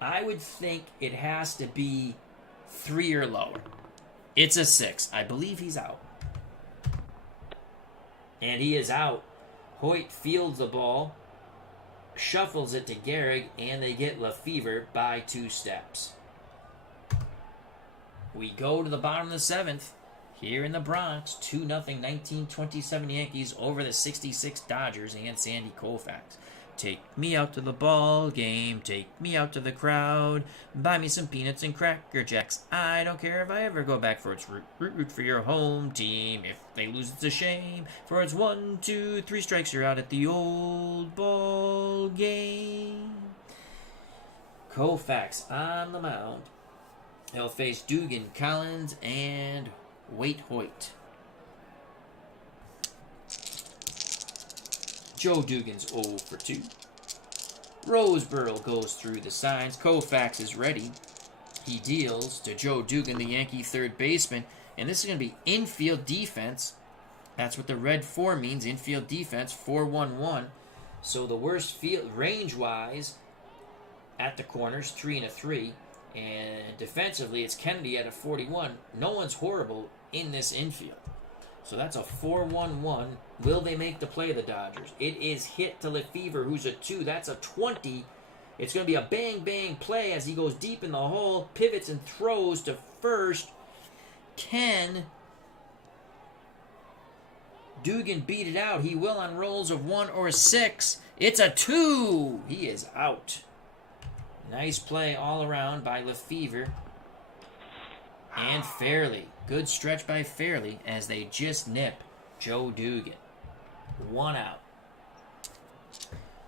I would think it has to be 3 or lower. It's a 6. I believe he's out. And he is out. Hoyt fields the ball, shuffles it to Gehrig, and they get Lefevre by 2 steps. We go to the bottom of the 7th. Here in the Bronx, 2-0 1927 Yankees over the 66 Dodgers and Sandy Koufax. Take me out to the ball game, take me out to the crowd, buy me some peanuts and Cracker Jacks. I don't care if I ever go back for its root for your home team. If they lose, it's a shame, for it's 1, 2, 3 strikes, you're out at the old ball game. Koufax on the mound. He'll face Dugan, Collins, and Wade Hoyt. Joe Dugan's 0 for 2. Roseboro goes through the signs. Koufax is ready. He deals to Joe Dugan, the Yankee third baseman. And this is going to be infield defense. That's what the red 4 means, infield defense, 4-1-1. So the worst field range-wise at the corners, 3 and a 3. And defensively, it's Kennedy at a 41. No one's horrible in this infield. So that's a 4-1-1. Will they make the play, the Dodgers? It is hit to Lefevre, who's a 2. That's a 20. It's going to be a bang-bang play as he goes deep in the hole, pivots and throws to first. Can Dugan beat it out? He will on rolls of 1 or 6. It's a 2. He is out. Nice play all around by Lefevre and Fairley. Good stretch by Fairley as they just nip Joe Dugan. 1 out.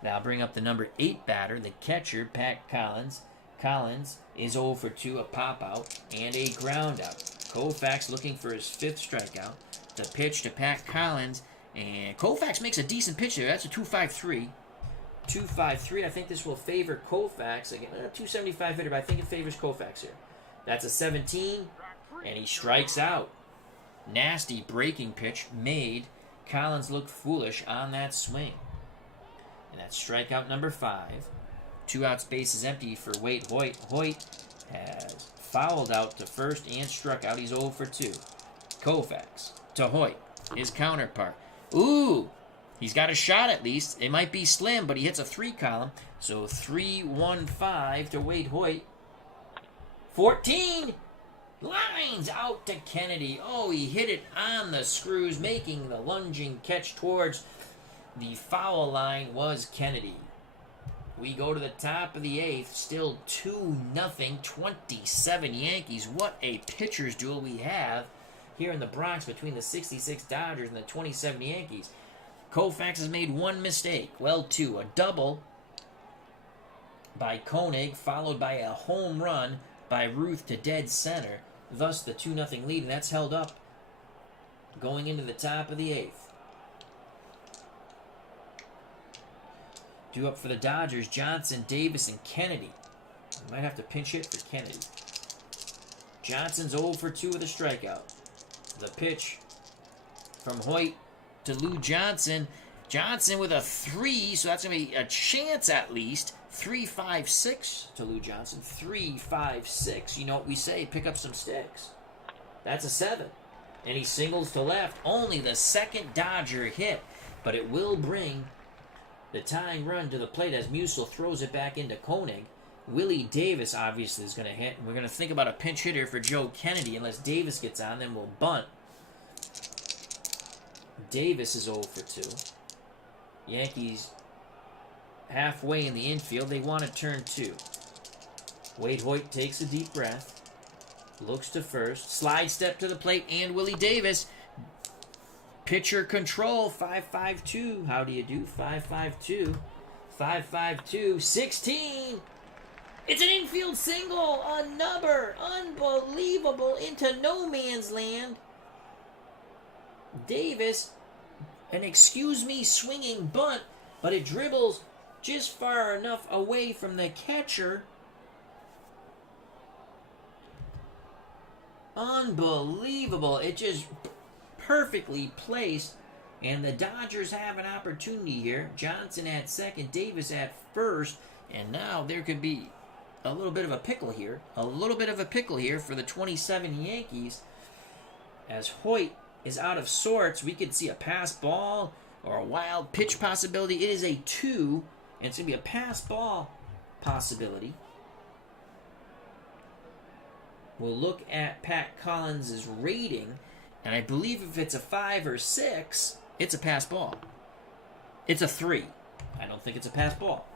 Now bring up the number 8 batter, the catcher, Pat Collins. Collins is 0 for 2, a pop-out and a ground-out. Koufax looking for his 5th strikeout. The pitch to Pat Collins, and Koufax makes a decent pitch there. That's a 2.53. 2.53. I think this will favor Koufax. Again, 275 hitter, but I think it favors Koufax here. That's a 17, and he strikes out. Nasty breaking pitch made Collins look foolish on that swing. And that's strikeout number 5. 2 outs, base is empty for Wade Hoyt. Hoyt has fouled out to first and struck out. He's 0 for 2. Koufax to Hoyt, his counterpart. Ooh! He's got a shot at least. It might be slim, but he hits a 3 column. So 3-1-5 to Wade Hoyt. 14! Lines out to Kennedy. Oh, he hit it on the screws, making the lunging catch towards the foul line was Kennedy. We go to the top of the 8th. Still 2-0, 27 Yankees. What a pitcher's duel we have here in the Bronx between the 66 Dodgers and the 27 Yankees. Koufax has made 1 mistake. Well, 2. A double by Koenig, followed by a home run by Ruth to dead center. Thus, the 2-0 lead, and that's held up going into the top of the 8th. Due up for the Dodgers, Johnson, Davis, and Kennedy. Might have to pinch hit for Kennedy. Johnson's 0 for 2 with a strikeout. The pitch from Hoyt to Lou Johnson. Johnson with a 3, so that's going to be a chance at least. 3-5-6 to Lou Johnson. 3-5-6. You know what we say, pick up some sticks. That's a 7. And he singles to left. Only the second Dodger hit. But it will bring the tying run to the plate as Musil throws it back into Koenig. Willie Davis obviously is going to hit. And we're going to think about a pinch hitter for Joe Kennedy. Unless Davis gets on, then we'll bunt. Davis is 0 for 2. Yankees halfway in the infield. They want to turn 2. Wade Hoyt takes a deep breath. Looks to first. Slide step to the plate. And Willie Davis. Pitcher control. 5-5-2. How do you do? 5-5-2. 5-5-2. 16. It's an infield single. A number. Unbelievable. Into no man's land. Davis. An excuse me swinging bunt. But it dribbles just far enough away from the catcher. Unbelievable. It just perfectly placed. And the Dodgers have an opportunity here. Johnson at second, Davis at first. And now there could be a little bit of a pickle here. A little bit of a pickle here for the 27 Yankees. As Hoyt is out of sorts, we could see a pass ball or a wild pitch possibility. It is a 2, and it's going to be a pass ball possibility. We'll look at Pat Collins' rating, and I believe if it's a 5 or 6, it's a pass ball. It's a 3. I don't think it's a pass ball.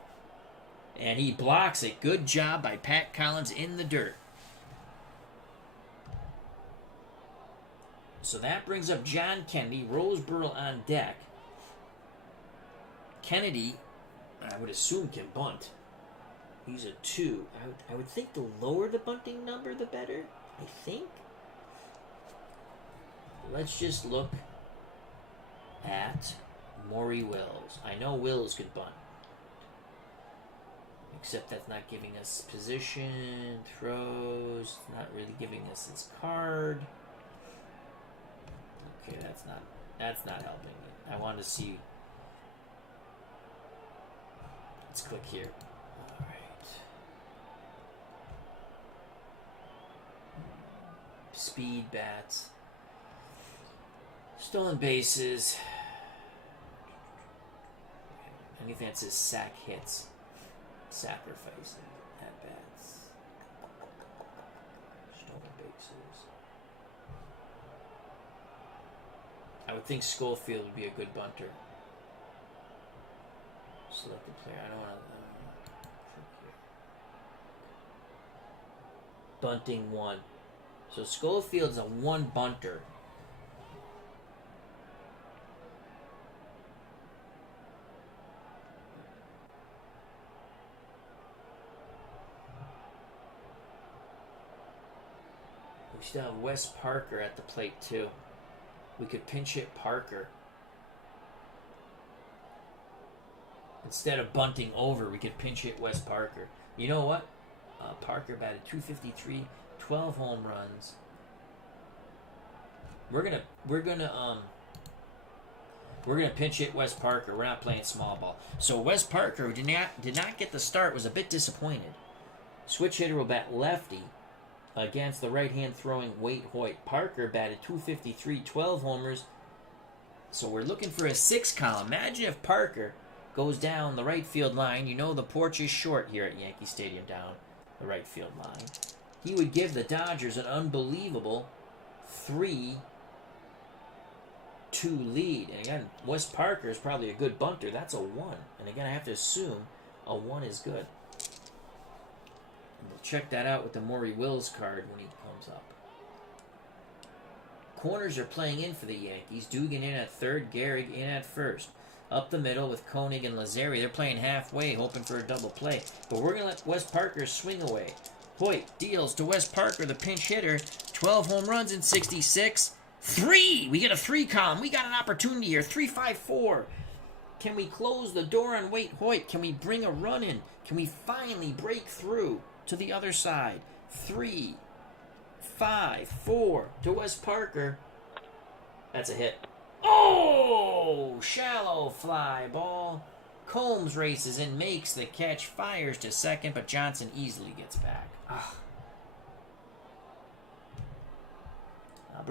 And he blocks it. Good job by Pat Collins in the dirt. So that brings up John Kennedy, Roseboro on deck. Kennedy, I would assume, can bunt. He's a 2. I would think the lower the bunting number, the better. I think. Let's just look at Maury Wills. I know Wills could bunt. Except that's not giving us position, throws, not really giving us his card. Okay, that's not helping me. I want to see. Let's click here. All right. Speed bats. Stolen bases. Anything that says sack hits. Sacrifice at bats. Stolen bases. I would think Schofield would be a good bunter. Select the player. I don't want to. Bunting 1. So Schofield's a 1 bunter. We still have Wes Parker at the plate too. We could pinch hit Parker. Instead of bunting over, we could pinch hit Wes Parker. You know what? Parker batted .253, 12 home runs. We're gonna pinch hit Wes Parker. We're not playing small ball. So Wes Parker, who did not get the start, was a bit disappointed. Switch hitter will bat lefty against the right-hand throwing Wade Hoyt. Parker batted .253, 12 homers. So we're looking for a 6 column. Imagine if Parker goes down the right field line. You know the porch is short here at Yankee Stadium down the right field line. He would give the Dodgers an unbelievable 3-2 lead. And again, Wes Parker is probably a good bunter. That's a 1. And again, I have to assume a 1 is good. And we'll check that out with the Maury Wills card when he comes up. Corners are playing in for the Yankees. Dugan in at third, Gehrig in at first. Up the middle with Koenig and Lazari. They're playing halfway, hoping for a double play. But we're going to let Wes Parker swing away. Hoyt deals to Wes Parker, the pinch hitter. 12 home runs in 66. 3! We get a 3 column. We got an opportunity here. 3-5-4. Can we close the door on Wade Hoyt? Can we bring a run in? Can we finally break through to the other side? 3-5-4 to Wes Parker. That's a hit. Oh! Shallow fly ball. Combs races in, makes the catch, fires to second, but Johnson easily gets back.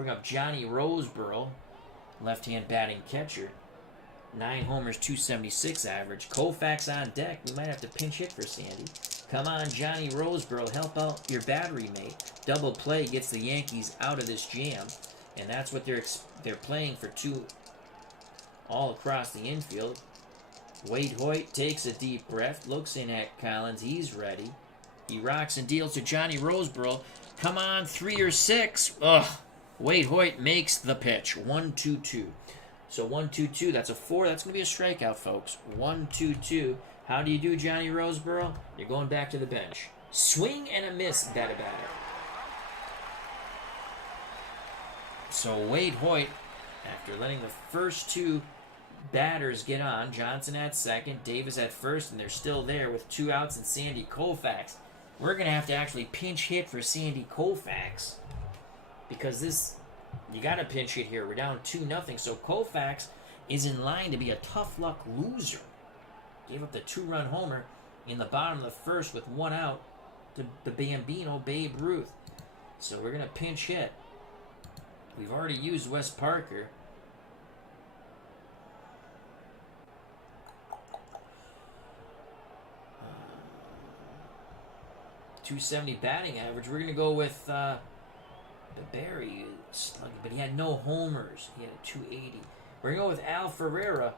bring up Johnny Roseboro, left-hand batting catcher. 9 homers, 276 average. Koufax on deck. We might have to pinch hit for Sandy. Come on, Johnny Roseboro, help out your battery mate. Double play gets the Yankees out of this jam, and that's what they're playing for 2 all across the infield. Wade Hoyt takes a deep breath, looks in at Collins. He's ready. He rocks and deals to Johnny Roseboro. Come on, 3 or 6. Ugh. Wade Hoyt makes the pitch. 1-2-2. So 1-2-2. That's a 4. That's going to be a strikeout, folks. 1-2-2. How do you do, Johnny Roseboro? You're going back to the bench. Swing and a miss, batter. So Wade Hoyt, after letting the first 2 batters get on, Johnson at second, Davis at first, and they're still there with 2 outs and Sandy Koufax. We're going to have to actually pinch hit for Sandy Koufax because you got to pinch hit here. We're down 2-0, so Koufax is in line to be a tough luck loser. Gave up the 2-run homer in the bottom of the first with 1 out to the Bambino, Babe Ruth. So we're going to pinch hit. We've already used Wes Parker. .270 batting average. We're going to go with the Barry slugging, but he had no homers. He had a .280. We're going to go with Al Ferreira.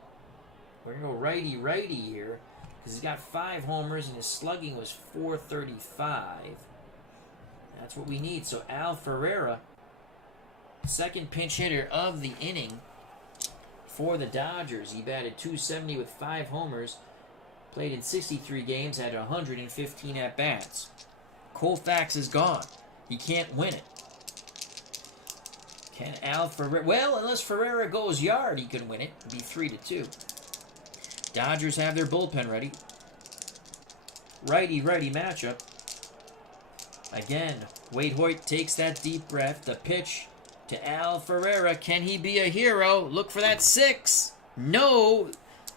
We're going to go righty here because he's got 5 homers and his slugging was .435. That's what we need. So Al Ferreira, second pinch hitter of the inning for the Dodgers. He batted .270 with 5 homers. Played in 63 games, had 115 at-bats. Koufax is gone. He can't win it. Can Al Ferreira... Well, unless Ferreira goes yard, he could win it. It'd be 3-2. Dodgers have their bullpen ready. Righty-righty matchup. Again, Wade Hoyt takes that deep breath. The pitch to Al Ferreira. Can he be a hero? Look for that 6. No.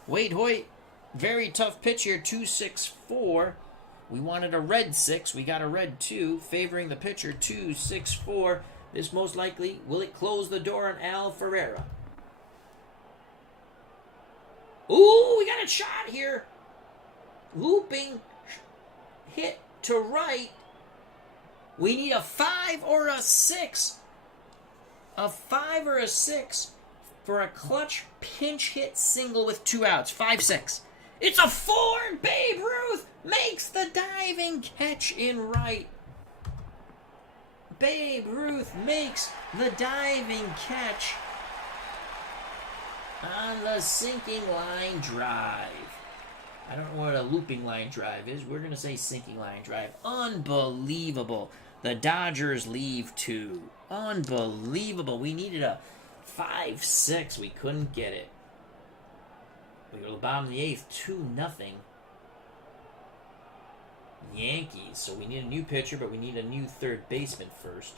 Wade Hoyt, very tough pitch here. 2-6-4. We wanted a red 6. We got a red 2. Favoring the pitcher. 2-6-4. This most likely, will it close the door on Al Ferreira? Ooh, we got a shot here. Looping hit to right. We need a 5 or a 6. A 5 or a 6 for a clutch pinch hit single with 2 outs. 5-6. It's a 4. Babe Ruth makes the diving catch in right. Babe Ruth makes the diving catch on the sinking line drive. I don't know what a looping line drive is. We're going to say sinking line drive. Unbelievable. The Dodgers leave 2. Unbelievable. We needed a 5-6. We couldn't get it. We go to the bottom of the 8th. 2-0. Yankees. So we need a new pitcher, but we need a new third baseman first.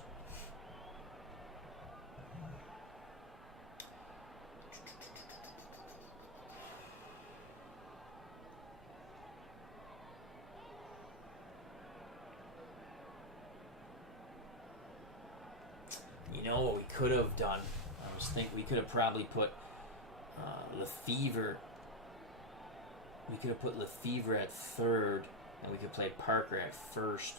You know what we could have done? I was thinking we could have probably put Lefevre. We could have put Lefevre at third, and we could play Parker at first.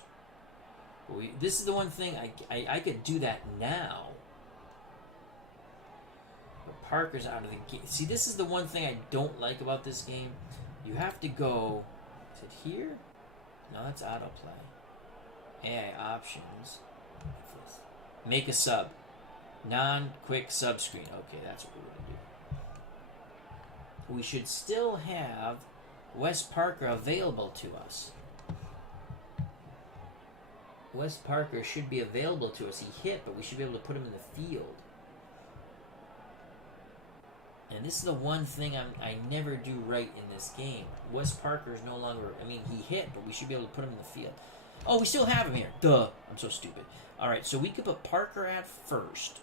But this is the one thing I could do that now. But Parker's out of the game. See, this is the one thing I don't like about this game. You have to go. Is it here? No, that's autoplay. AI options. Make a sub. Non-quick sub screen. Okay, that's what we're going to do. We should still have Wes Parker available to us. Wes Parker should be available to us. He hit, but we should be able to put him in the field. And this is the one thing I never do right in this game. Wes Parker is no longer... I mean, he hit, but we should be able to put him in the field. Oh, we still have him here. Duh. I'm so stupid. All right, so we could put Parker at first.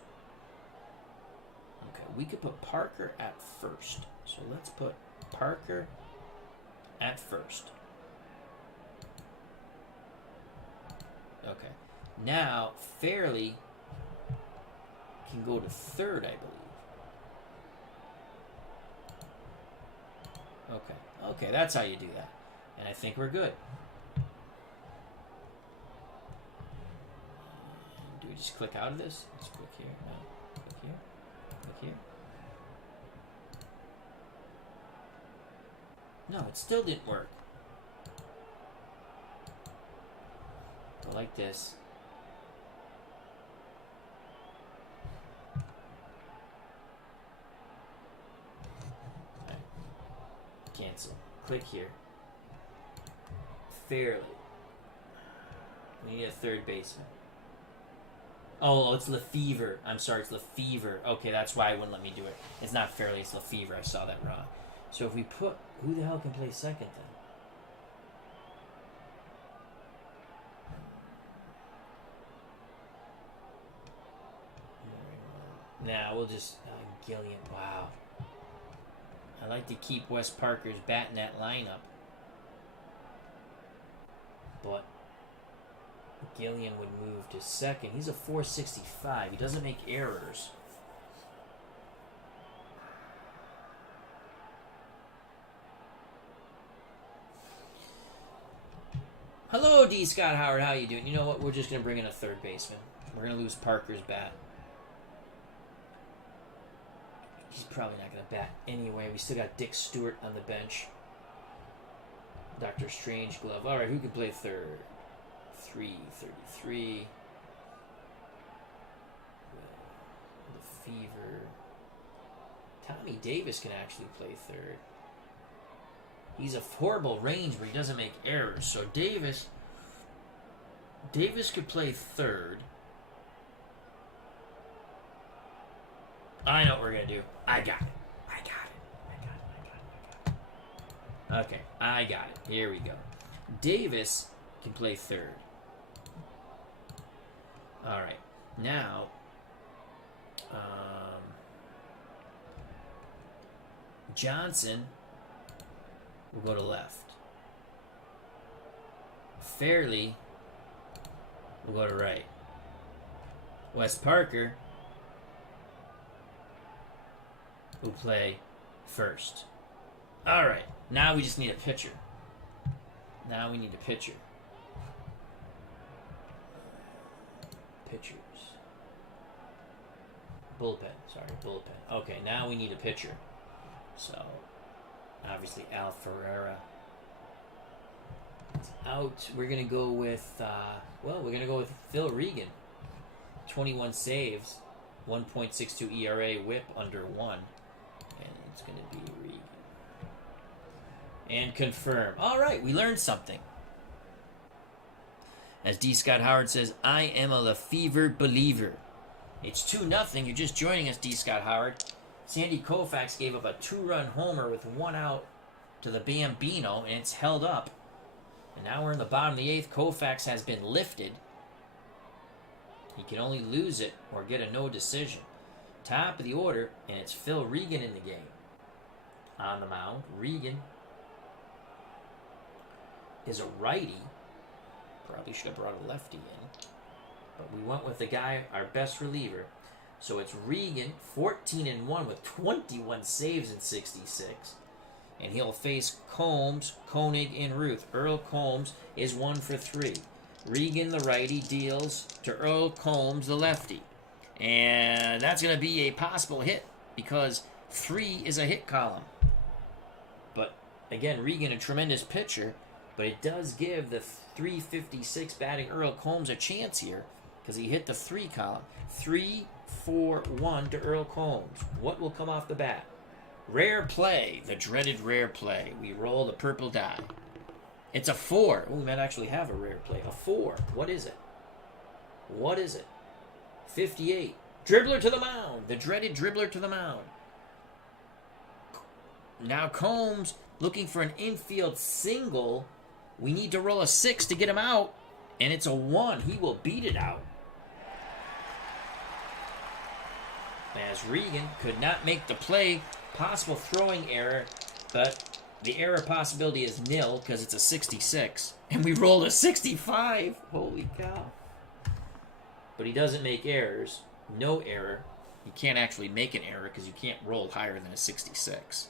Okay, we could put Parker at first. So let's put Parker at first. Okay. Now, Fairley can go to third, I believe. Okay. Okay, that's how you do that. And I think we're good. Do we just click out of this? Let's click here. No. Click here. Click here. No, it still didn't work. Go like this. Right. Cancel. Click here. Fairly. We need a third baseman. Oh, it's Lefevre. I'm sorry, it's Lefevre. Okay, that's why it wouldn't let me do it. It's not Fairly, it's Lefevre. I saw that wrong. So if we put... Who the hell can play second then? Nah, we'll just... Gillian. Wow. I like to keep Wes Parker's bat in that lineup. But Gillian would move to second. He's a 465. He doesn't make errors. Hello, D. Scott Howard. How you doing? You know what? We're just going to bring in a third baseman. We're going to lose Parker's bat. He's probably not going to bat anyway. We still got Dick Stewart on the bench. Dr. Strangeglove. All right, who can play third? 333. The Fever. Tommy Davis can actually play third. He's a horrible range, but he doesn't make errors. So Davis could play third. I know what we're going to do. I got it. Okay, I got it. Here we go. Davis can play third. All right. Now, Johnson will go to left. Fairly will go to right. Wes Parker will play first. All right. Now we just need a pitcher. Pitchers. Bullpen. Okay, now we need a pitcher. So, obviously Al Ferreira is out. We're going to go with, Phil Regan. 21 saves, 1.62 ERA, whip under 1. And it's going to be Regan. And confirm. All right, we learned something. As D. Scott Howard says, I am a Lefevre believer. It's 2-0. You're just joining us, D. Scott Howard. Sandy Koufax gave up a 2-run homer with 1 out to the Bambino, and it's held up. And now we're in the bottom of the 8th. Koufax has been lifted. He can only lose it or get a no decision. Top of the order, and it's Phil Regan in the game. On the mound, Regan is a righty. Probably should have brought a lefty in. But we went with the guy, our best reliever. So it's Regan, 14-1 with 21 saves in 66. And he'll face Combs, Koenig, and Ruth. Earl Combs is 1 for 3. Regan, the righty, deals to Earl Combs, the lefty. And that's going to be a possible hit because 3 is a hit column. But, again, Regan, a tremendous pitcher. But it does give the 356 batting Earl Combs a chance here because he hit the 3 column. 3-4-1 to Earl Combs. What will come off the bat? Rare play, the dreaded rare play. We roll the purple die. It's a 4. Oh, we might actually have a rare play. A 4. What is it? 58. Dribbler to the mound. The dreaded dribbler to the mound. Now Combs looking for an infield single. We need to roll a 6 to get him out. And it's a 1. He will beat it out. As Regan could not make the play. Possible throwing error. But the error possibility is nil because it's a 66. And we rolled a 65. Holy cow. But he doesn't make errors. No error. You can't actually make an error because you can't roll higher than a 66.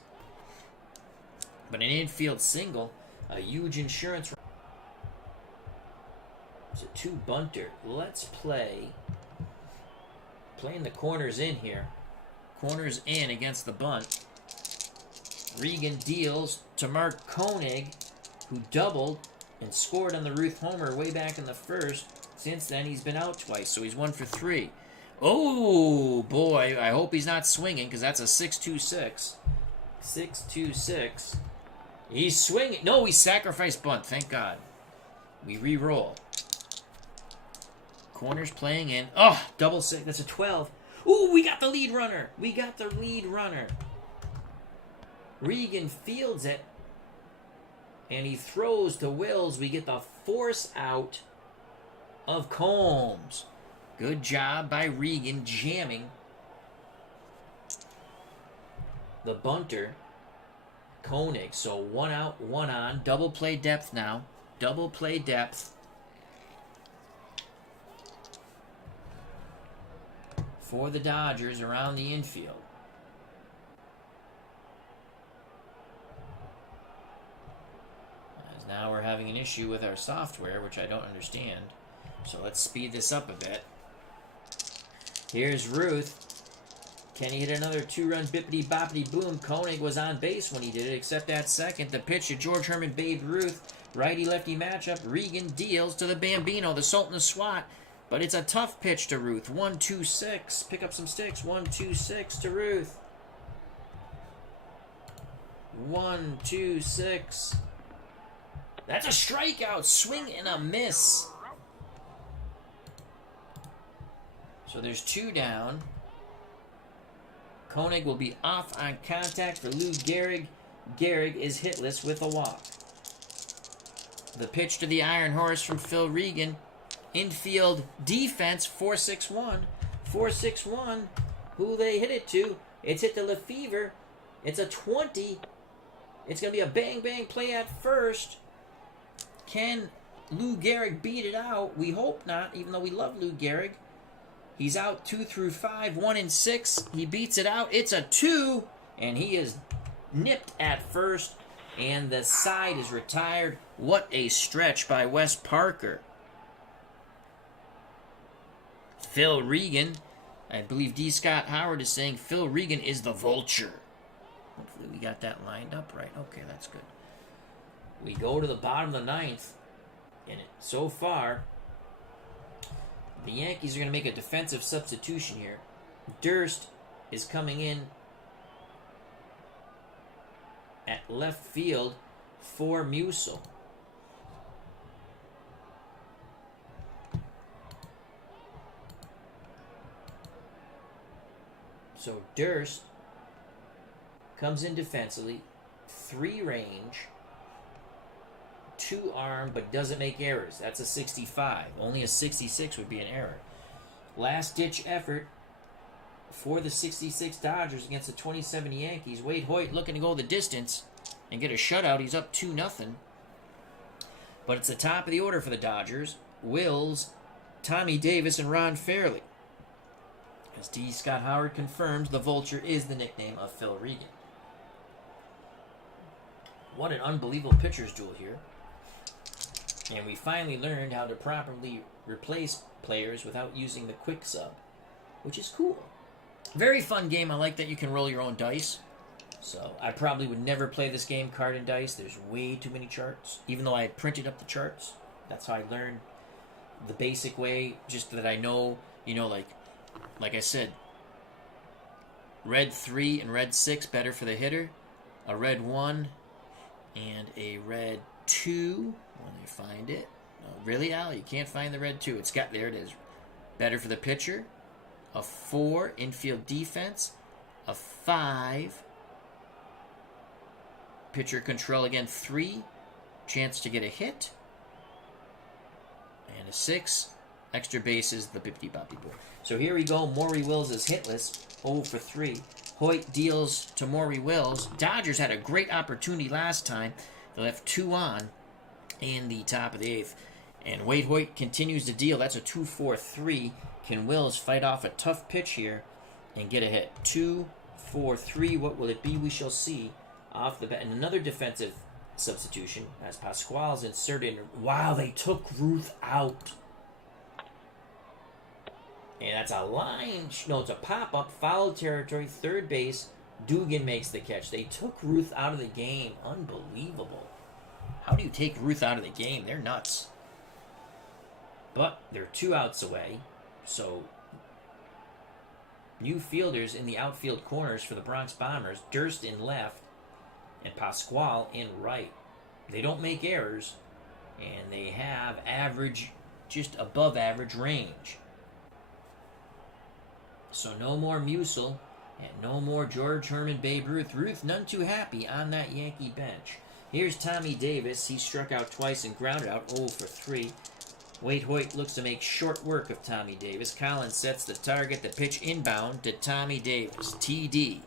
But an infield single, a huge insurance. It's a 2 bunter. Let's play. Playing the corners in here. Corners in against the bunt. Regan deals to Mark Koenig, who doubled and scored on the Ruth homer way back in the first. Since then, he's been out twice, so he's 1 for 3. Oh, boy. I hope he's not swinging, because that's a 6-2-6. 6-2-6. He's swinging. No, he sacrificed bunt. Thank God. We re-roll. Corners playing in. Oh, double 6. That's a 12. Ooh, we got the lead runner. We got the lead runner. Regan fields it. And he throws to Wills. We get the force out of Combs. Good job by Regan jamming the bunter, Koenig. So 1 out, 1 on. Double play depth now. Double play depth for the Dodgers around the infield. As now we're having an issue with our software, which I don't understand. So let's speed this up a bit. Here's Ruth. Can he hit another 2-run bippity-boppity-boom? Koenig was on base when he did it, except at second. The pitch to George Herman Babe Ruth. Righty-lefty matchup. Regan deals to the Bambino, the Sultan of SWAT. But it's a tough pitch to Ruth. 1-2-6. Pick up some sticks. 1-2-6 to Ruth. 1-2-6. That's a strikeout. Swing and a miss. So there's 2 down. Koenig will be off on contact for Lou Gehrig. Gehrig is hitless with a walk. The pitch to the Iron Horse from Phil Regan. Infield defense, 4-6-1. 4-6-1. Who they hit it to? It's hit to Lefevre. It's a 20. It's going to be a bang-bang play at first. Can Lou Gehrig beat it out? We hope not, even though we love Lou Gehrig. He's out 2 through 5, 1 and 6. He beats it out. It's a 2, and he is nipped at first, and the side is retired. What a stretch by Wes Parker. Phil Regan, I believe D. Scott Howard is saying Phil Regan is the vulture. Hopefully we got that lined up right. Okay, that's good. We go to the bottom of the 9th, and so far, the Yankees are going to make a defensive substitution here. Durst is coming in at left field for Musil. So Durst comes in defensively, 3 range, 2 arm, but doesn't make errors. That's a 65. Only a 66 would be an error. Last-ditch effort for the 66 Dodgers against the 27 Yankees. Wade Hoyt looking to go the distance and get a shutout. He's up 2-0. But it's the top of the order for the Dodgers. Wills, Tommy Davis, and Ron Fairley. As D. Scott Howard confirms, the Vulture is the nickname of Phil Regan. What an unbelievable pitcher's duel here. And we finally learned how to properly replace players without using the quick sub, which is cool. Very fun game. I like that you can roll your own dice. So I probably would never play this game card and dice. There's way too many charts. Even though I had printed up the charts. That's how I learned the basic way, just that I know, like I said, red 3 and red 6 better for the hitter. A red 1 and a red 2. When they find it. Oh, really, Al? You can't find the red 2. There it is. Better for the pitcher. A 4, infield defense. A 5, pitcher control again, 3, chance to get a hit. And a 6, extra bases, the bippity-boppity boy. So here we go. Maury Wills is hitless, 0 for 3. Hoyt deals to Maury Wills. Dodgers had a great opportunity last time. They left 2 on in the top of the 8th. And Wade Hoyt continues to deal. That's a 2-4-3. Can Wills fight off a tough pitch here and get a hit. 2, 4, 3. What will it be? We shall see off the bat. And another defensive substitution as Pasquale's inserted. Wow, they took Ruth out. And that's a line. No, it's a pop-up. Foul territory. Third base. Dugan makes the catch. They took Ruth out of the game. Unbelievable. How do you take Ruth out of the game? They're nuts. But they're 2 outs away. So, new fielders in the outfield corners for the Bronx Bombers. Durst in left and Pasquale in right. They don't make errors. And they have average, just above average range. So no more Musil and no more George Herman Babe Ruth. Ruth none too happy on that Yankee bench. Here's Tommy Davis. He struck out twice and grounded out 0 for 3. Wade Hoyt looks to make short work of Tommy Davis. Collins sets the target. The pitch inbound to Tommy Davis. TD.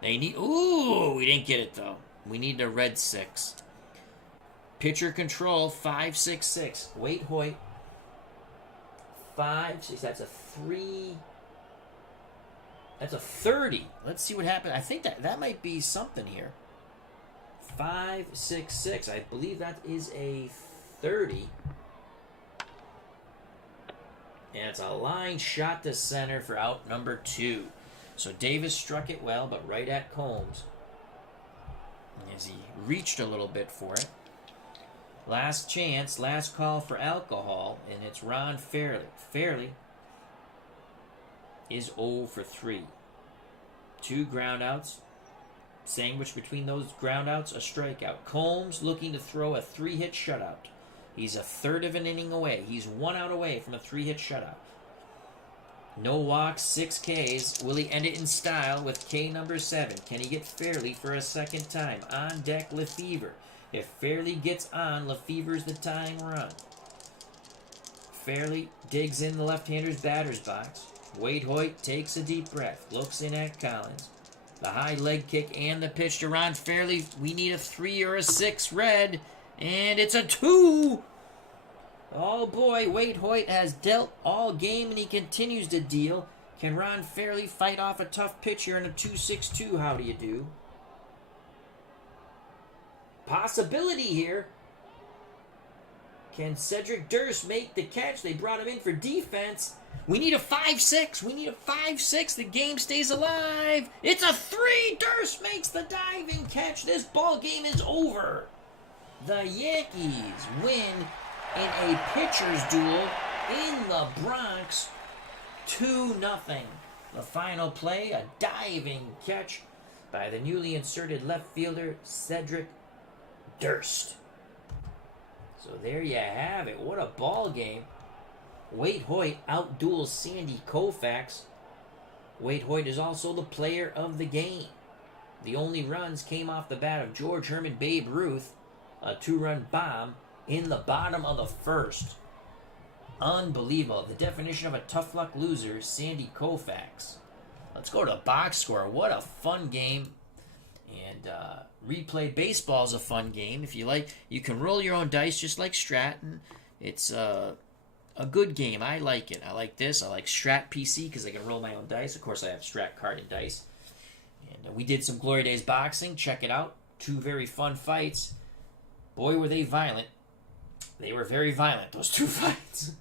They need... Ooh, we didn't get it, though. We need a red 6. Pitcher control, 5-6-6. Wade Hoyt, 5-6. That's a 3... That's a 30. Let's see what happens. I think that might be something here. 5-6-6. I believe that is a 30. And it's a line shot to center for out number 2. So Davis struck it well, but right at Combs. As he reached a little bit for it. Last chance, last call for alcohol, and it's Ron Fairley. Fairley is 0 for 3. 2 groundouts. Sandwiched between those groundouts, a strikeout. Combs looking to throw a 3-hit shutout. He's a third of an inning away. He's 1 out away from a 3-hit shutout. No walks, 6 Ks. Will he end it in style with K number 7? Can he get Fairley for a second time? On deck, Lefevre. If Fairley gets on, Lefevre's the tying run. Fairley digs in the left-hander's batter's box. Wade Hoyt takes a deep breath, looks in at Collins. The high leg kick and the pitch to Ron Fairley. We need a 3 or a 6 red, and it's a 2. Oh boy, Wade Hoyt has dealt all game and he continues to deal. Can Ron Fairley fight off a tough pitch here in a 2-6-2? How do you do? Possibility here. Can Cedric Durst make the catch? They brought him in for defense. We need a 5-6. We need a 5-6. The game stays alive. It's a 3. Durst makes the diving catch. This ball game is over. The Yankees win in a pitcher's duel in the Bronx. 2-0. The final play, a diving catch by the newly inserted left fielder, Cedric Durst. So there you have it. What a ball game. Wade Hoyt outduels Sandy Koufax. Wade Hoyt is also the player of the game. The only runs came off the bat of George Herman Babe Ruth, a 2-run bomb in the bottom of the first. Unbelievable. The definition of a tough luck loser, Sandy Koufax. Let's go to the box score. What a fun game. And replay baseball is a fun game. If you like, you can roll your own dice just like Stratton. It's a good game. I like it. I like this. I like Strat PC because I can roll my own dice. Of course, I have Strat card and dice. And we did some Glory Days boxing. Check it out. 2 very fun fights. Boy, were they violent. They were very violent, those 2 fights.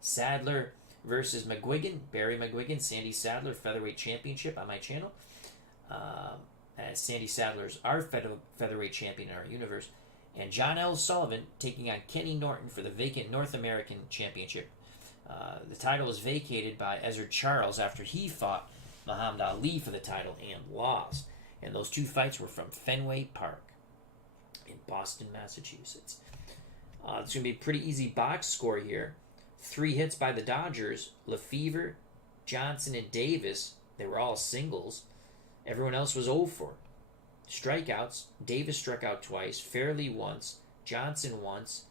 Sadler versus McGuigan. Barry McGuigan, Sandy Sadler, Featherweight Championship on my channel. As Sandy Sadler's our featherweight champion in our universe. And John L. Sullivan taking on Kenny Norton for the vacant North American Championship. The title was vacated by Ezzard Charles after he fought Muhammad Ali for the title and lost. And those 2 fights were from Fenway Park in Boston, Massachusetts. It's going to be a pretty easy box score here. 3 hits by the Dodgers. Lefevre, Johnson, and Davis. They were all singles. Everyone else was 0 for. Strikeouts. Davis struck out twice. Fairley once. Johnson once.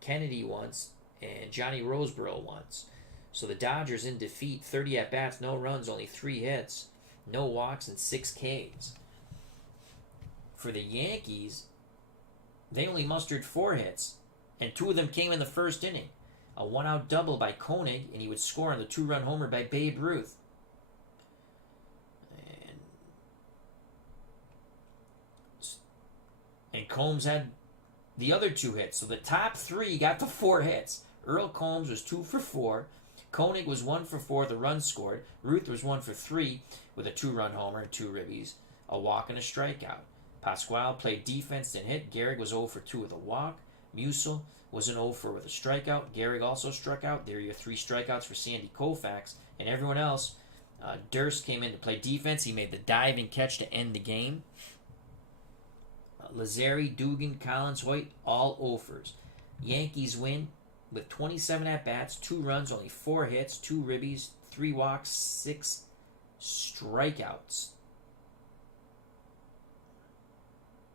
Kennedy once. And Johnny Roseborough once. So the Dodgers in defeat. 30 at-bats, no runs, only 3 hits. No walks, and 6 Ks. For the Yankees, they only mustered 4 hits. And 2 of them came in the first inning. A 1-out double by Koenig, and he would score on the 2-run homer by Babe Ruth. And Combs had the other 2 hits. So the top 3 got the 4 hits. Earl Combs was 2 for 4. Koenig was 1 for 4, the run scored. Ruth was 1 for 3 with a 2-run homer and 2 ribbies, a walk and a strikeout. Pasquale played defense and hit. Gehrig was 0 for 2 with a walk. Musil was an 0 for with a strikeout. Gehrig also struck out. There are your 3 strikeouts for Sandy Koufax. And everyone else, Durst came in to play defense. He made the diving catch to end the game. Lazari, Dugan, Collins, Hoyt, all offers. Yankees win with 27 at-bats, 2 runs, only 4 hits, 2 ribbies, 3 walks, 6 strikeouts.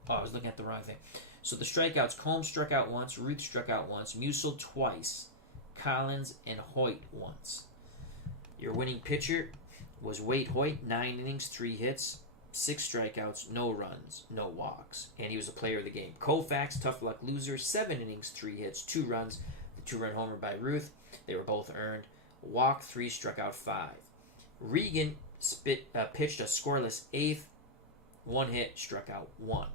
Oh, I was looking at the wrong thing. So the strikeouts, Combs struck out once, Ruth struck out once, Musil twice, Collins and Hoyt once. Your winning pitcher was Wade Hoyt, 9 innings, 3 hits, 6 strikeouts, no runs, no walks. And he was a player of the game. Koufax, tough luck loser, 7 innings, 3 hits, 2 runs, the 2-run homer by Ruth. They were both earned. Walked 3, struck out 5. Regan pitched a scoreless 8th, 1 hit, struck out 1.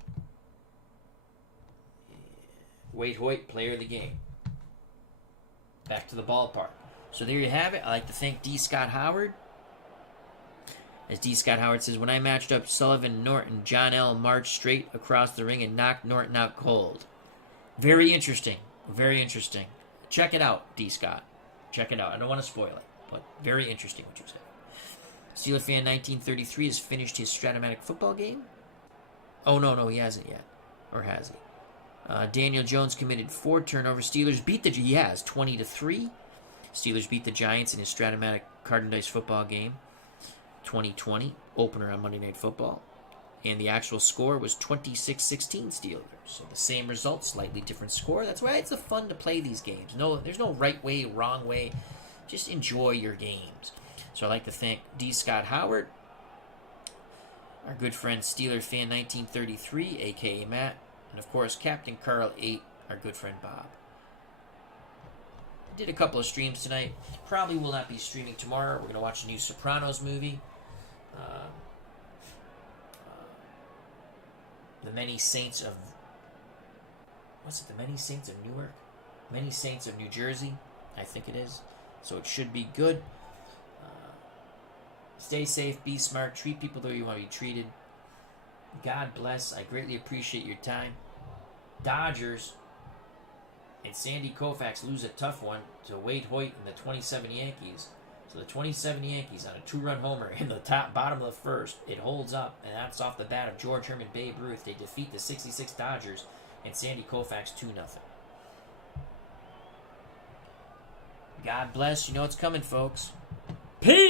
Wade Hoyt, player of the game. Back to the ballpark. So there you have it. I'd like to thank D. Scott Howard. As D. Scott Howard says, when I matched up Sullivan and Norton, John L. marched straight across the ring and knocked Norton out cold. Very interesting. Very interesting. Check it out, D. Scott. Check it out. I don't want to spoil it, but very interesting what you said. Steeler Fan 1933 has finished his Stratomatic football game. Oh, no, he hasn't yet. Or has he? Daniel Jones committed 4 turnovers. Steelers beat he has 20-3. Steelers beat the Giants in his Stratomatic Card and Dice football game 2020 opener on Monday Night Football, and the actual score was 26-16 Steelers. So the same result, slightly different score. That's why it's fun to play these games. No, there's no right way, wrong way. Just enjoy your games. So I'd like to thank D. Scott Howard, our good friend Steeler Fan 1933, a.k.a. Matt, and of course Captain Carl 8, our good friend Bob. I did a couple of streams tonight. Probably will not be streaming tomorrow. We're going to watch a new Sopranos movie. The Many Saints of... What's it? The Many Saints of Newark? Many Saints of New Jersey, I think it is. So it should be good. Stay safe, be smart, treat people the way you want to be treated. God bless. I greatly appreciate your time. Dodgers and Sandy Koufax lose a tough one to Wade Hoyt and the 27 Yankees. So the 27 Yankees on a 2-run homer in the bottom of the first. It holds up, and that's off the bat of George Herman Babe Ruth. They defeat the 66 Dodgers and Sandy Koufax 2-0. God bless. You know it's coming, folks. Peace!